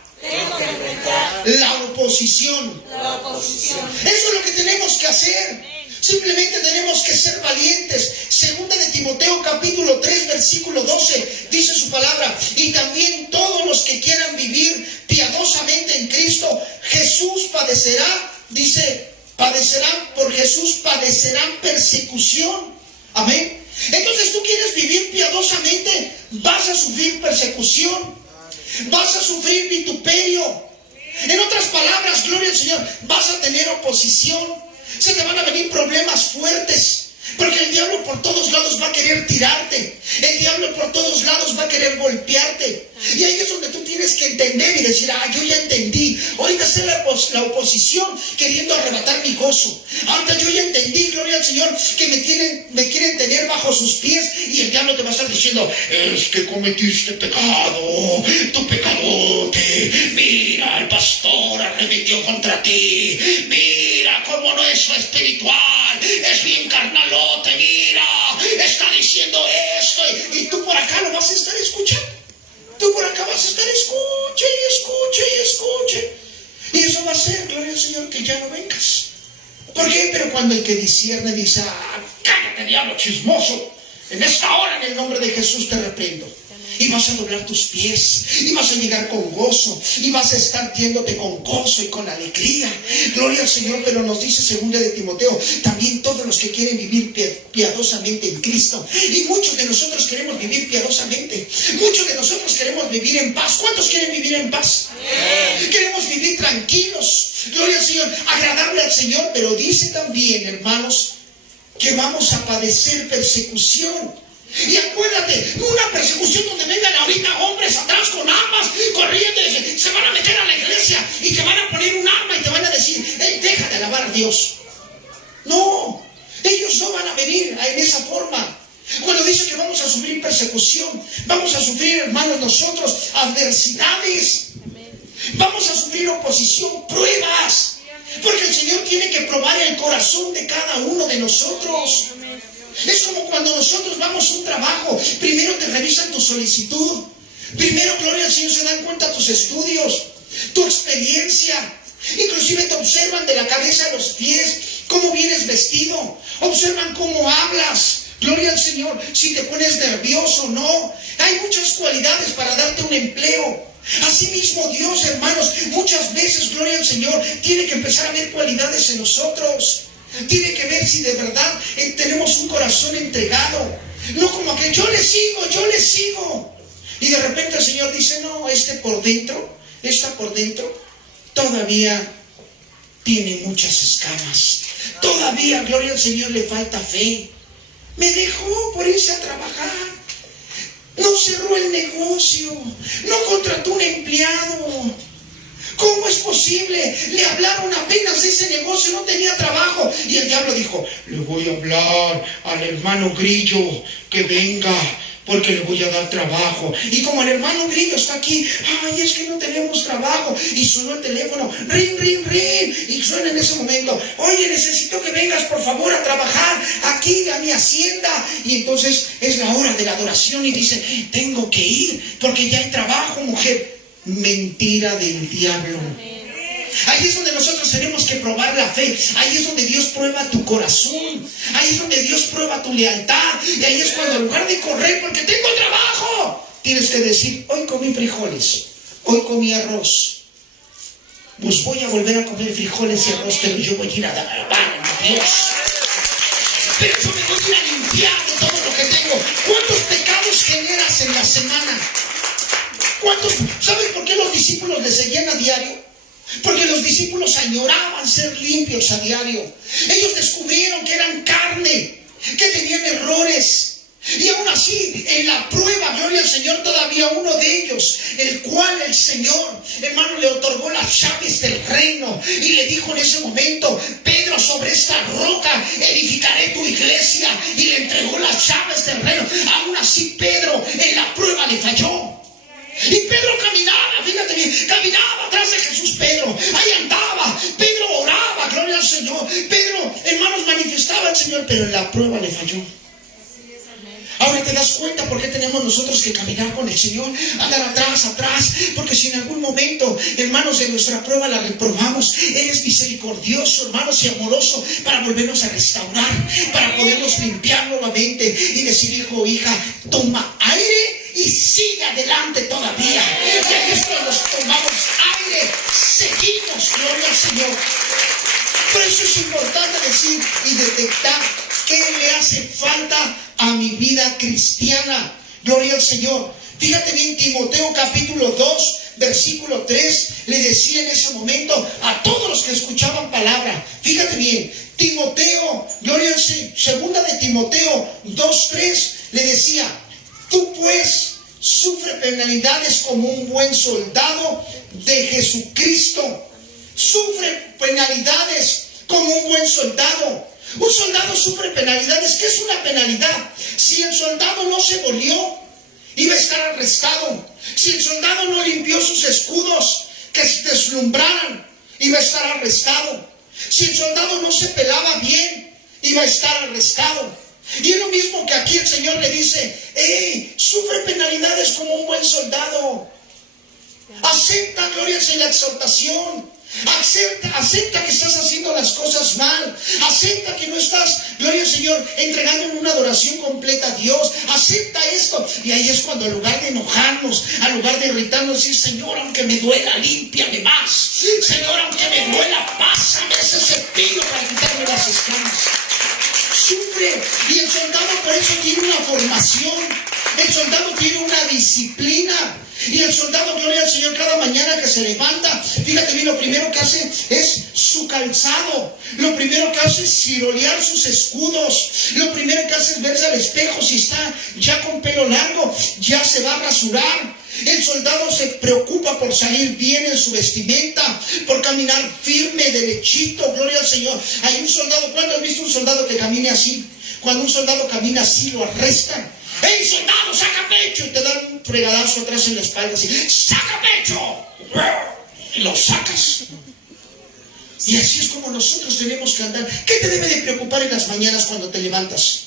la oposición. Eso es lo que tenemos que hacer. Simplemente tenemos que ser valientes. Segunda de Timoteo capítulo 3 versículo 12 dice su palabra, y también todos los que quieran vivir piadosamente en Cristo Jesús padecerá, dice, padecerán por Jesús, padecerán persecución. Amén. Entonces tú quieres vivir piadosamente, vas a sufrir persecución, vas a sufrir vituperio. En otras palabras, gloria al Señor, vas a tener oposición. Se te van a venir problemas fuertes. Porque el diablo por todos lados va a querer tirarte. El diablo por todos lados va a querer golpearte. Y ahí es donde tú tienes que entender y decir, yo ya entendí. Ahorita está la oposición queriendo arrebatar mi gozo. Ahorita yo ya entendí, gloria al Señor, que me quieren tener bajo sus pies. Y el diablo te va a estar diciendo, es que cometiste pecado, tu pecadote. Mira, el pastor arremetió contra ti. Mira cómo no es espiritual, es bien carnalote, mira, está diciendo esto. Y tú por acá lo vas a estar escuchando. Tú por acá vas a estar escuche y escuche y escuche. Y eso va a ser, gloria al Señor, que ya no vengas. ¿Por qué? Pero cuando el que discierne dice, cállate, diablo chismoso, en esta hora en el nombre de Jesús te reprendo. Y vas a doblar tus pies, y vas a llegar con gozo, y vas a estar yéndote con gozo y con alegría. Gloria al Señor. Pero nos dice 2 de Timoteo, también todos los que quieren vivir piadosamente en Cristo. Y muchos de nosotros queremos vivir piadosamente. Muchos de nosotros queremos vivir en paz. ¿Cuántos quieren vivir en paz? Queremos vivir tranquilos. Gloria al Señor, agradable al Señor. Pero dice también, hermanos, que vamos a padecer persecución. Y acuérdate, una persecución donde vengan ahorita hombres atrás con armas, corriendo, y se van a meter a la iglesia y te van a poner un arma y te van a decir, deja de alabar a Dios. No, ellos no van a venir en esa forma. Cuando dice que vamos a sufrir persecución, vamos a sufrir, hermanos, nosotros adversidades. Vamos a sufrir oposición, pruebas. Porque el Señor tiene que probar el corazón de cada uno de nosotros. Es como cuando nosotros vamos a un trabajo, primero te revisan tu solicitud, primero, gloria al Señor, se dan cuenta tus estudios, tu experiencia, inclusive te observan de la cabeza a los pies, cómo vienes vestido, observan cómo hablas, gloria al Señor, si te pones nervioso o no. Hay muchas cualidades para darte un empleo. Asimismo Dios, hermanos, muchas veces, gloria al Señor, tiene que empezar a ver cualidades en nosotros. Tiene que ver si de verdad tenemos un corazón entregado. No como que yo le sigo. Y de repente el Señor dice, no, esta por dentro, todavía tiene muchas escamas. Todavía, gloria al Señor, le falta fe. Me dejó por irse a trabajar. No cerró el negocio. No contrató un empleado. ¿Cómo es posible? Le hablaron apenas de ese negocio, no tenía trabajo. Y el diablo dijo, le voy a hablar al hermano Grillo que venga, porque le voy a dar trabajo. Y como el hermano Grillo está aquí, es que no tenemos trabajo. Y sonó el teléfono, ring, ring, ring. Y suena en ese momento, oye, necesito que vengas por favor a trabajar aquí a mi hacienda. Y entonces es la hora de la adoración y dice, tengo que ir porque ya hay trabajo, mujer. Mentira del diablo. Ahí es donde nosotros tenemos que probar la fe. Ahí es donde Dios prueba tu corazón. Ahí es donde Dios prueba tu lealtad. Y ahí es cuando en lugar de correr porque tengo trabajo, tienes que decir, hoy comí frijoles, hoy comí arroz, pues voy a volver a comer frijoles y arroz, pero yo voy a ir a alabar a Dios. Pero yo me voy a ir a limpiar de todo lo que tengo. ¿Cuántos pecados generas en la semana? ¿Sabes por qué los discípulos le seguían a diario? Porque los discípulos añoraban ser limpios a diario. Ellos descubrieron que eran carne, que tenían errores. Y aún así, en la prueba, gloria al Señor, todavía uno de ellos, el cual el Señor, hermano, le otorgó las llaves del reino. Y le dijo en ese momento, Pedro, sobre esta roca edificaré tu iglesia. Y le entregó las llaves del reino. Aún así, Pedro en la prueba le falló. Y Pedro caminaba, fíjate bien, caminaba atrás de Jesús. Pedro, ahí andaba, Pedro oraba, gloria al Señor. Pedro, hermanos, manifestaba al Señor, pero en la prueba le falló. Ahora te das cuenta por qué tenemos nosotros que caminar con el Señor, andar atrás, porque si en algún momento, hermanos, de nuestra prueba la reprobamos, Él es misericordioso, hermanos, y amoroso para volvernos a restaurar, para podernos limpiar nuevamente y decir, hijo o hija, toma aire y sigue adelante todavía. Y ahí es cuando tomamos aire, seguimos, gloria al Señor. Por eso es importante decir y detectar qué le hace falta a mi vida cristiana. Gloria al Señor. Fíjate bien, Timoteo capítulo 2, versículo 3, le decía en ese momento a todos los que escuchaban palabra. Fíjate bien, Timoteo, gloria al Señor, 2 de 2:3 le decía: tú pues sufre penalidades como un buen soldado de Jesucristo. Sufre penalidades como un buen soldado. Un soldado sufre penalidades. ¿Qué es una penalidad? Si el soldado no se volvió, iba a estar arrestado. Si el soldado no limpió sus escudos que se deslumbraran, iba a estar arrestado. Si el soldado no se pelaba bien, iba a estar arrestado. Y es lo mismo que aquí el Señor le dice: hey, sufre penalidades como un buen soldado. Acepta, gloria a la exhortación. Acepta que estás haciendo las cosas mal. Acepta que no estás, gloria al Señor, entregando en una adoración completa a Dios. Acepta esto. Y ahí es cuando, en lugar de enojarnos, en lugar de irritarnos, decir: Señor, aunque me duela, límpiame más. Señor, aunque me duela, pásame ese cepillo para quitarme las escamas. Sufre. Y el soldado por eso tiene una formación. El soldado tiene una disciplina. Y el soldado, gloria al Señor, cada mañana que se levanta, fíjate bien, lo primero que hace es su calzado. Lo primero que hace es cirolear sus escudos. Lo primero que hace es verse al espejo. Si está ya con pelo largo, ya se va a rasurar. El soldado se preocupa por salir bien en su vestimenta, por caminar firme, derechito, gloria al Señor. Hay un soldado, ¿cuándo has visto un soldado que camine así? Cuando un soldado camina así, lo arrestan. ¡Hey, soldado, saca pecho! Y te dan un fregadazo atrás en la espalda, así: ¡saca pecho! Y lo sacas. Y así es como nosotros tenemos que andar. ¿Qué te debe de preocupar en las mañanas cuando te levantas?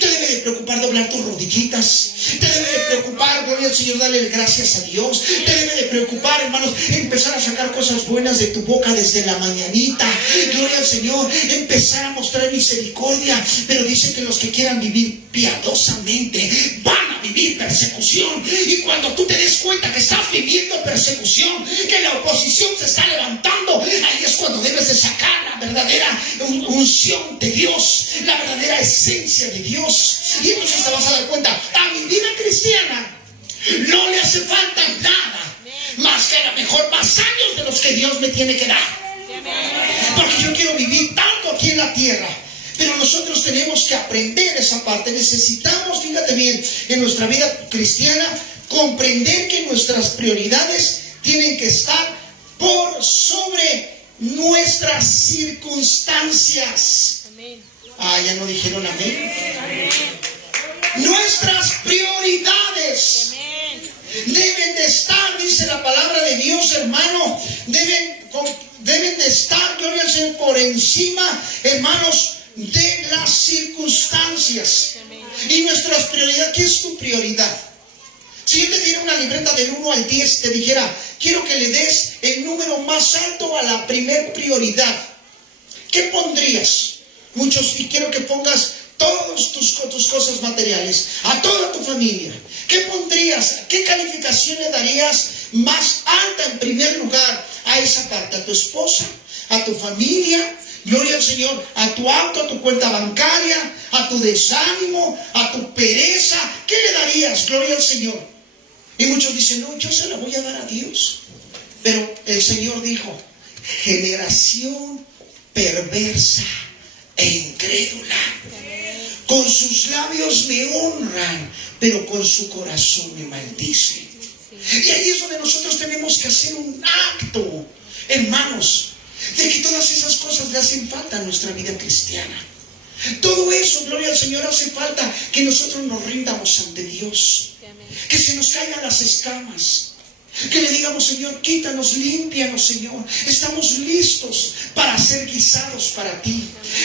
Te debe de preocupar doblar tus rodillitas. Te debe de preocupar, gloria al Señor, darle gracias a Dios. Te debe de preocupar, hermanos, empezar a sacar cosas buenas de tu boca desde la mañanita. Gloria al Señor, empezar a mostrar misericordia. Pero dice que los que quieran vivir piadosamente van a vivir persecución. Y cuando tú te des cuenta que estás viviendo persecución, que la oposición se está levantando, ahí es cuando debes de sacar la verdadera unción de Dios, la verdadera esencia de Dios. Y entonces te vas a dar cuenta: a mi vida cristiana no le hace falta nada más que a lo mejor más años de los que Dios me tiene que dar, porque yo quiero vivir tanto aquí en la tierra. Pero nosotros tenemos que aprender esa parte. Necesitamos, fíjate bien, en nuestra vida cristiana, comprender que nuestras prioridades tienen que estar por sobre nuestras circunstancias. Ah, ya no dijeron amén. Nuestras prioridades deben de estar, dice la palabra de Dios, hermano, deben de estar, gloria al Señor, por encima, hermanos, de las circunstancias. Y nuestras prioridades, ¿qué es tu prioridad? Si yo te diera una libreta del 1 al 10, te dijera: quiero que le des el número más alto a la primer prioridad, ¿qué pondrías? Muchos, y quiero que pongas todas tus cosas materiales, a toda tu familia. ¿Qué pondrías? ¿Qué calificación le darías más alta en primer lugar a esa parte? ¿A tu esposa? ¿A tu familia? Gloria al Señor. ¿A tu auto? ¿A tu cuenta bancaria? ¿A tu desánimo? ¿A tu pereza? ¿Qué le darías? Gloria al Señor. Y muchos dicen: no, yo se la voy a dar a Dios. Pero el Señor dijo: generación perversa e incrédula, con sus labios me honran, pero con su corazón me maldicen. Y ahí es donde nosotros tenemos que hacer un acto, hermanos, de que todas esas cosas le hacen falta a nuestra vida cristiana. Todo eso, gloria al Señor, hace falta que nosotros nos rindamos ante Dios, que se nos caigan las escamas, que le digamos: Señor, quítanos, límpianos, Señor. Estamos listos para ser guisados para ti,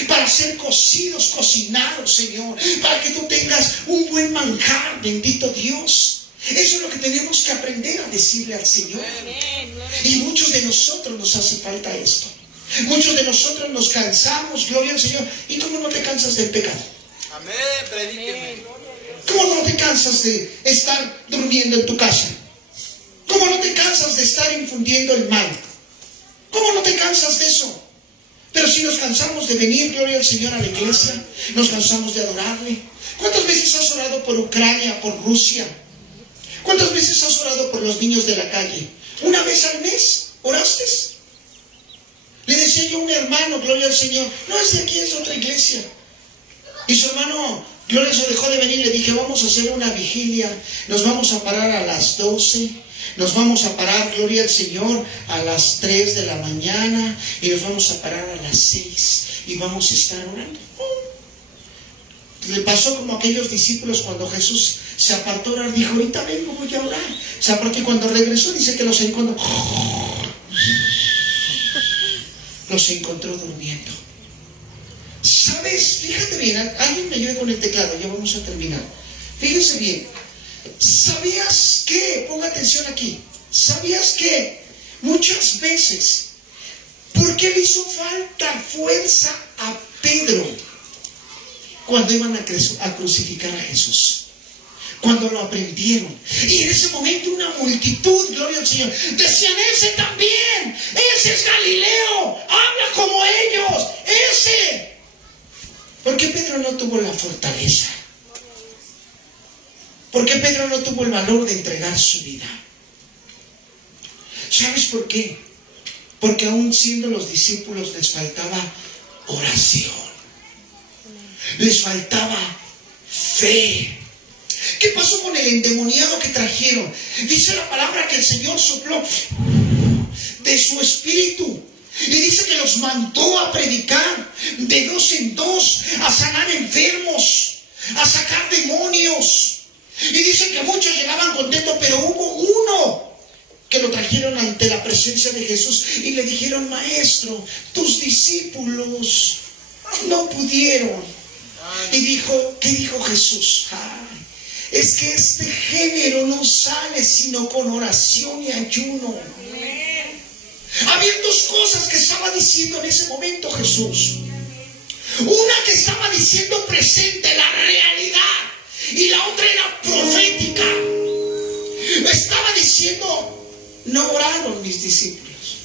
para ser cocidos, cocinados, Señor, para que tú tengas un buen manjar, bendito Dios. Eso es lo que tenemos que aprender a decirle al Señor. Y muchos de nosotros nos hace falta esto. Muchos de nosotros nos cansamos, gloria al Señor. ¿Y cómo no te cansas del pecado? Amén, predíqueme. ¿Cómo no te cansas de estar durmiendo en tu casa? ¿Cómo no te cansas de estar infundiendo el mal? ¿Cómo no te cansas de eso? Pero si nos cansamos de venir, gloria al Señor, a la iglesia, nos cansamos de adorarle. ¿Cuántas veces has orado por Ucrania, por Rusia? ¿Cuántas veces has orado por los niños de la calle? ¿Una vez al mes oraste? Le decía yo a un hermano, gloria al Señor, no es de aquí, es de otra iglesia. Y su hermano Gloria a Dios, dejó de venir. Le dije, vamos a hacer una vigilia. Nos vamos a parar a las 12. Nos vamos a parar, gloria al Señor, a las 3 de la mañana. Y nos vamos a parar a las 6. Y vamos a estar orando. Le pasó como a aquellos discípulos cuando Jesús se apartó a orar. Dijo, ahorita vengo, voy a orar. O sea, porque cuando regresó dice que los encontró durmiendo. ¿Sabes? Fíjate bien, alguien me ayude con el teclado, ya vamos a terminar. Fíjense bien. ¿Sabías que? Ponga atención aquí. ¿Sabías que muchas veces, ¿por qué le hizo falta fuerza a Pedro cuando iban a crucificar a Jesús? Cuando lo aprendieron. Y en ese momento una multitud, gloria al Señor, decían, ese también, ese es Galileo, habla como ellos, ese. ¿Por qué Pedro no tuvo la fortaleza? ¿Por qué Pedro no tuvo el valor de entregar su vida? ¿Sabes por qué? Porque aún siendo los discípulos les faltaba oración. Les faltaba fe. ¿Qué pasó con el endemoniado que trajeron? Dice la palabra que el Señor sopló de su espíritu. Y dice que los mandó a predicar de 2 en 2, a sanar enfermos, a sacar demonios. Y dice que muchos llegaban contentos, pero hubo uno que lo trajeron ante la presencia de Jesús y le dijeron, maestro, tus discípulos no pudieron. Y dijo, ¿qué dijo Jesús? Es que este género no sale sino con oración y ayuno. Había 2 cosas que estaba diciendo en ese momento Jesús. Una que estaba diciendo presente, la realidad, y la otra era profética. Estaba diciendo, no oraron mis discípulos.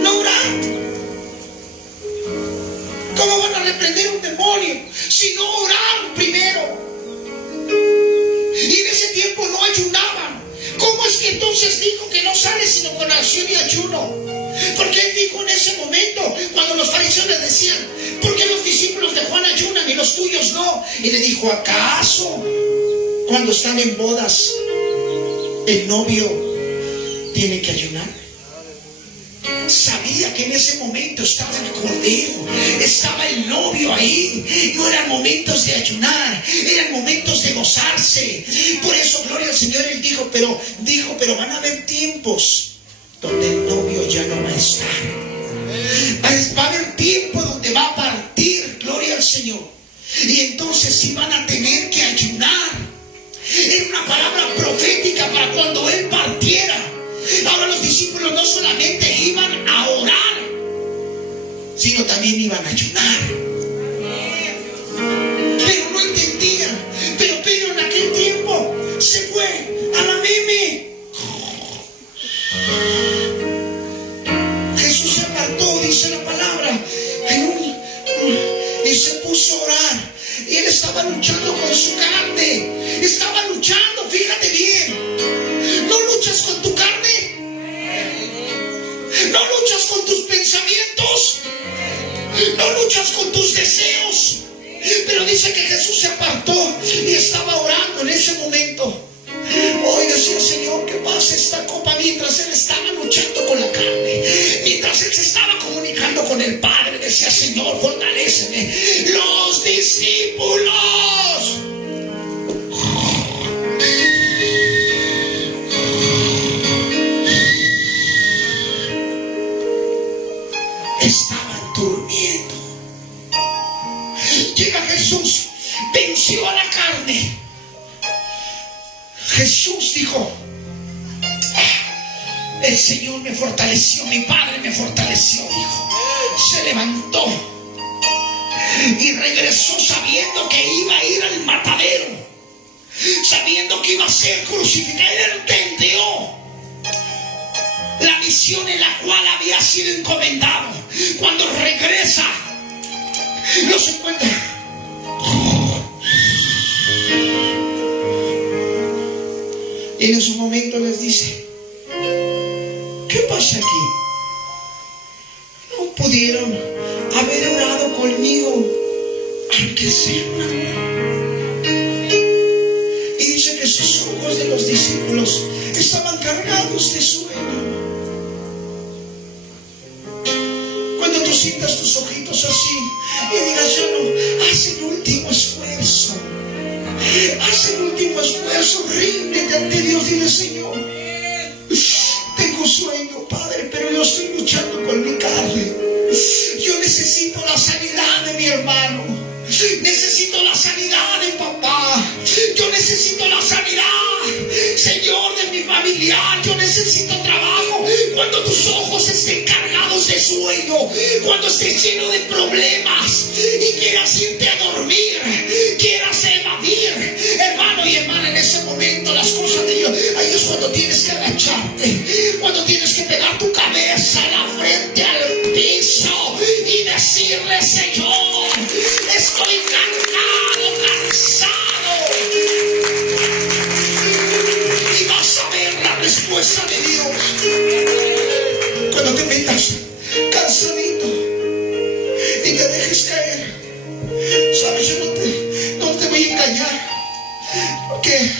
No oraron. ¿Cómo van a reprender un demonio si no oraron primero? Y en ese tiempo no ayunaban. ¿Cómo es que entonces dijo que no sale sino con oración y ayuno? Porque él dijo en ese momento, cuando los fariseos le decían, ¿por qué los discípulos de Juan ayunan y los tuyos no? Y le dijo, ¿acaso cuando están en bodas el novio tiene que ayunar? Sabía que en ese momento estaba el cordero, estaba el novio ahí. No eran momentos de ayunar, eran momentos de gozarse. Por eso, gloria al Señor, él dijo, pero van a haber tiempos donde el novio ya no va a estar. Va a haber tiempo donde va a partir, gloria al Señor. Y entonces sí van a tener que ayunar. Era una palabra profética para cuando él partiera. Ahora los discípulos no solamente iban a orar, sino también iban a ayunar. Pero no entendían. Pero Pedro en aquel tiempo se fue a la meme. Jesús se apartó, dice la palabra, y se puso a orar. Y él estaba luchando con su carne. Estaba luchando, fíjate bien. No luchas con tu carne. No luchas con tus pensamientos. No luchas con tus deseos. Pero dice que Jesús se apartó y estaba orando en ese momento. Hoy decía, Señor, que pase esta copa, mientras él estaba luchando con la carne, mientras él se estaba comunicando con el Padre. Decía, Señor, fortaléceme. Los discípulos estaban durmiendo. Llega Jesús, venció a la carne. Jesús dijo, el Señor me fortaleció, mi Padre me fortaleció, dijo. Se levantó y regresó sabiendo que iba a ir al matadero, sabiendo que iba a ser crucificado. Él entendió la misión en la cual había sido encomendado. Cuando regresa, los encuentra. Y en su momento les dice, ¿qué pasa aquí? ¿No pudieron haber orado conmigo aunque sea una hora. Y dice que sus ojos de los discípulos estaban cargados de sueño. Cuando tú sientas tus ojitos así y digas, ya no, haz el último esfuerzo. Haz el último esfuerzo, ríndete ante Dios, dile: Señor, tengo sueño, Padre, pero yo estoy luchando con mi carne. Yo necesito la sanidad de mi hermano. Necesito la sanidad de papá. Yo necesito la sanidad, Señor, de mi familiar. Yo necesito trabajo. Cuando tus ojos estén cargados de sueño, cuando estés lleno de problemas y quieras irte a dormir, quieras evadir, hermano y hermana, en ese momento las cosas de Dios, ahí es cuando tienes que agacharte, cuando tienes que pegar tu cabeza, la frente al piso y decirle: Señor, estoy cansado. Y vas a ver la respuesta de Dios. Cuando te metas cansadito y te dejes caer, sabes, yo no te voy a engañar, porque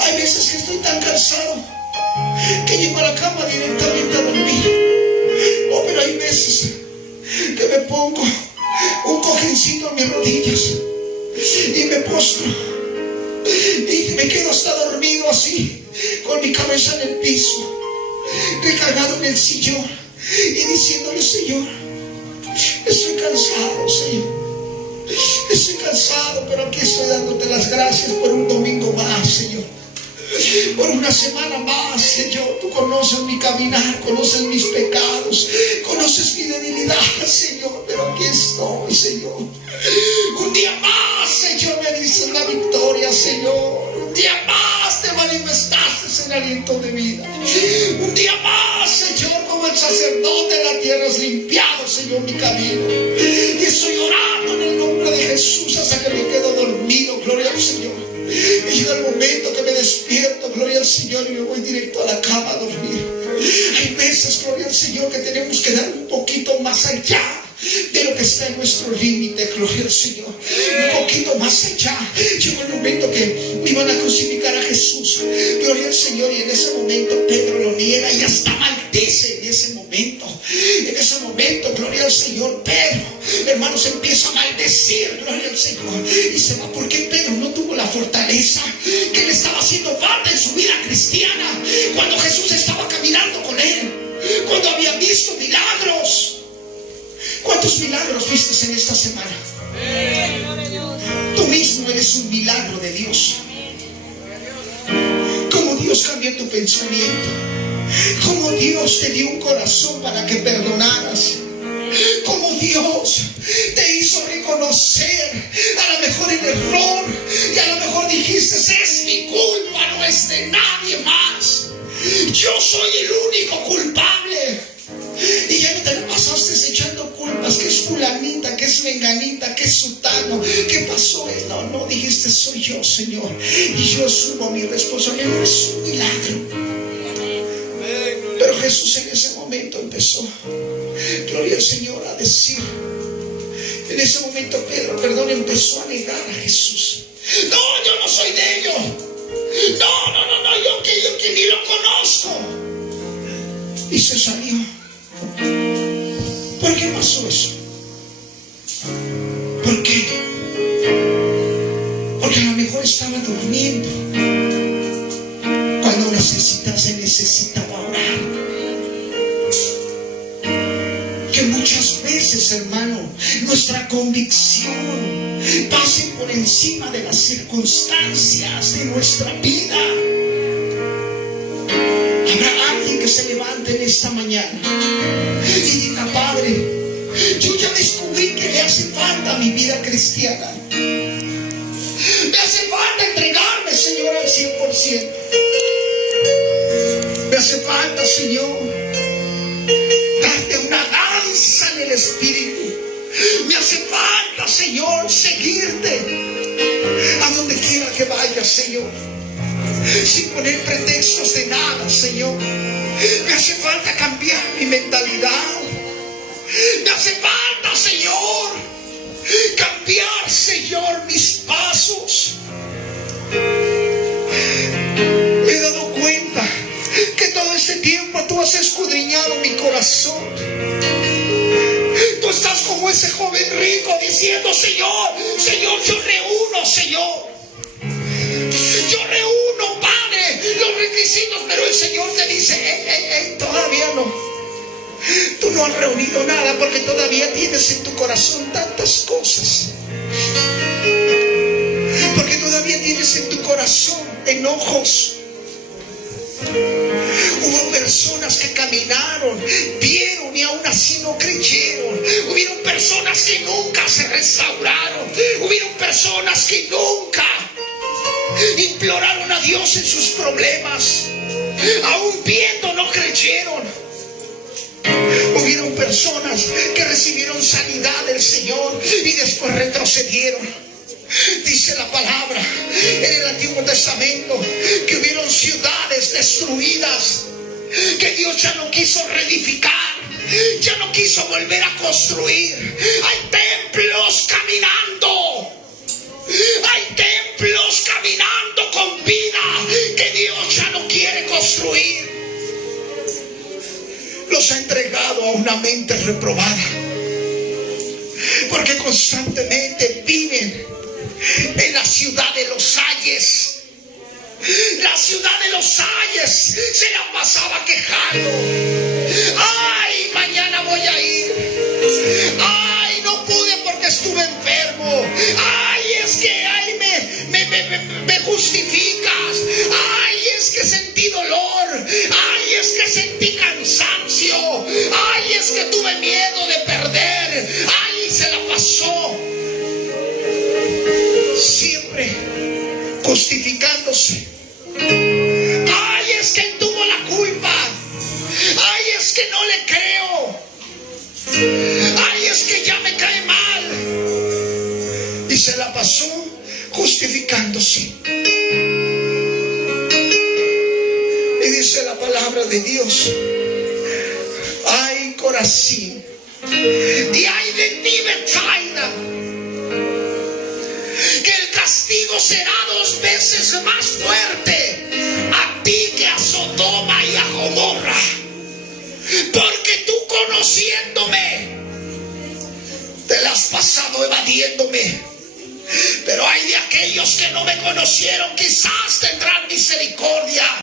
hay veces que estoy tan cansado que llego a la cama directamente a dormir. Oh, pero hay veces que me pongo un cojincito en mis rodillas y me postro y me quedo hasta dormido así, con mi cabeza en el piso, recargado en el sillón y diciéndole: Señor, estoy cansado, Señor, estoy cansado, pero aquí estoy dándote las gracias por un domingo más, Señor, por una semana más, Señor. Tú conoces mi caminar, conoces mis pecados, conoces mi debilidad, Señor, pero aquí estoy, Señor. Un día más, Señor, me dices la victoria, Señor. Un día más te manifestaste en aliento de vida. Un día más, Señor, como el sacerdote de la tierra has limpiado, Señor, mi camino. Y estoy orando en el nombre de Jesús hasta que me quedo dormido. Gloria al Señor. Y llega el momento que me despierto, gloria al Señor, y me voy directo a la cama a dormir. Hay veces, gloria al Señor, que tenemos que dar un poquito más allá de lo que está en nuestro límite, gloria al Señor. Un poquito más allá. Llegó el momento que iban a crucificar a Jesús, gloria al Señor, y en ese momento Pedro lo niega y hasta maldice en ese momento. En ese momento, gloria al Señor, Pedro, hermanos, empieza a maldecir, gloria al Señor, y se va, porque Pedro no tuvo la fortaleza que le estaba haciendo falta en su vida cristiana, cuando Jesús estaba caminando con él, cuando había visto milagros. ¿Cuántos milagros viste en esta semana? Tú mismo eres un milagro de Dios. Como Dios cambió tu pensamiento, como Dios te dio un corazón para que perdonaras, como Dios te hizo reconocer a lo mejor el error, y a lo mejor dijiste: es mi culpa, no es de nadie más, yo soy el único culpable. Y ya no te la pasaste echando culpas, que es fulanita, que es menganita, que es sutano, que pasó. No, dijiste: soy yo, Señor, y yo asumo mi responsabilidad. Es un milagro. Pero Jesús en ese momento empezó, gloria al Señor, a decir. En ese momento Pedro, empezó a negar a Jesús. No, yo no soy de ellos. No, yo que ni lo conozco. Y se salió. ¿Por qué pasó eso? ¿Por qué? Porque a lo mejor estaba durmiendo cuando se necesitaba orar. Que muchas veces, hermano, nuestra convicción pase por encima de las circunstancias de nuestra vida. Habrá alguien que se levante en esta mañana y diga: Padre, yo ya descubrí que me hace falta mi vida cristiana. Me hace falta entregarme, Señor, al 100%. Me hace falta, Señor, darte una danza en el Espíritu. Me hace falta, Señor, seguirte a donde quiera que vayas, Señor, sin poner pretextos de nada, Señor. Me hace falta cambiar mi mentalidad. Me hace falta, Señor, cambiar, Señor, mis pasos. Me he dado cuenta que todo este tiempo tú has escudriñado mi corazón. Tú estás como ese joven rico diciendo: Señor, Señor, yo reúno, Señor. Yo reúno, Padre, los requisitos, pero el Señor te dice: todavía no. Tú no has reunido nada porque todavía tienes en tu corazón tantas cosas. Porque todavía tienes en tu corazón enojos. Hubo personas que caminaron, vieron y aún así no creyeron. Hubieron personas que nunca se restauraron. Hubieron personas que nunca imploraron a Dios en sus problemas. Aún viendo no creyeron. Hubieron personas que recibieron sanidad del Señor y después retrocedieron. Dice la palabra en el Antiguo Testamento que hubieron ciudades destruidas, que Dios ya no quiso reedificar, ya no quiso volver a construir. Hay templos caminando, hay templos caminando con vida que Dios ya no quiere construir. Los ha entregado a una mente reprobada, porque constantemente viven en la ciudad de los ayes. La ciudad de los ayes se la pasaba quejando: ay, mañana voy a ir. Ay, no pude porque estuve enfermo. Ay, es que ay, me justificas. Ay, es que sentí dolor. Ay, es que sentí cansancio. Ay, es que tuve miedo de perder. Ay, se la pasó siempre justificándose. Ay, es que él tuvo la culpa. Ay, es que no le creo. Ay, es que ya me cae mal. Y se la pasó justificándose. Y dice la palabra de Dios: ay, Corazín, y ay de ti, Betsaida, que el castigo será 2 veces más fuerte a ti que a Sodoma y a Gomorra, porque tú, conociéndome, te la has pasado evadiéndome. Pero hay de aquellos que no me conocieron, quizás tendrán misericordia.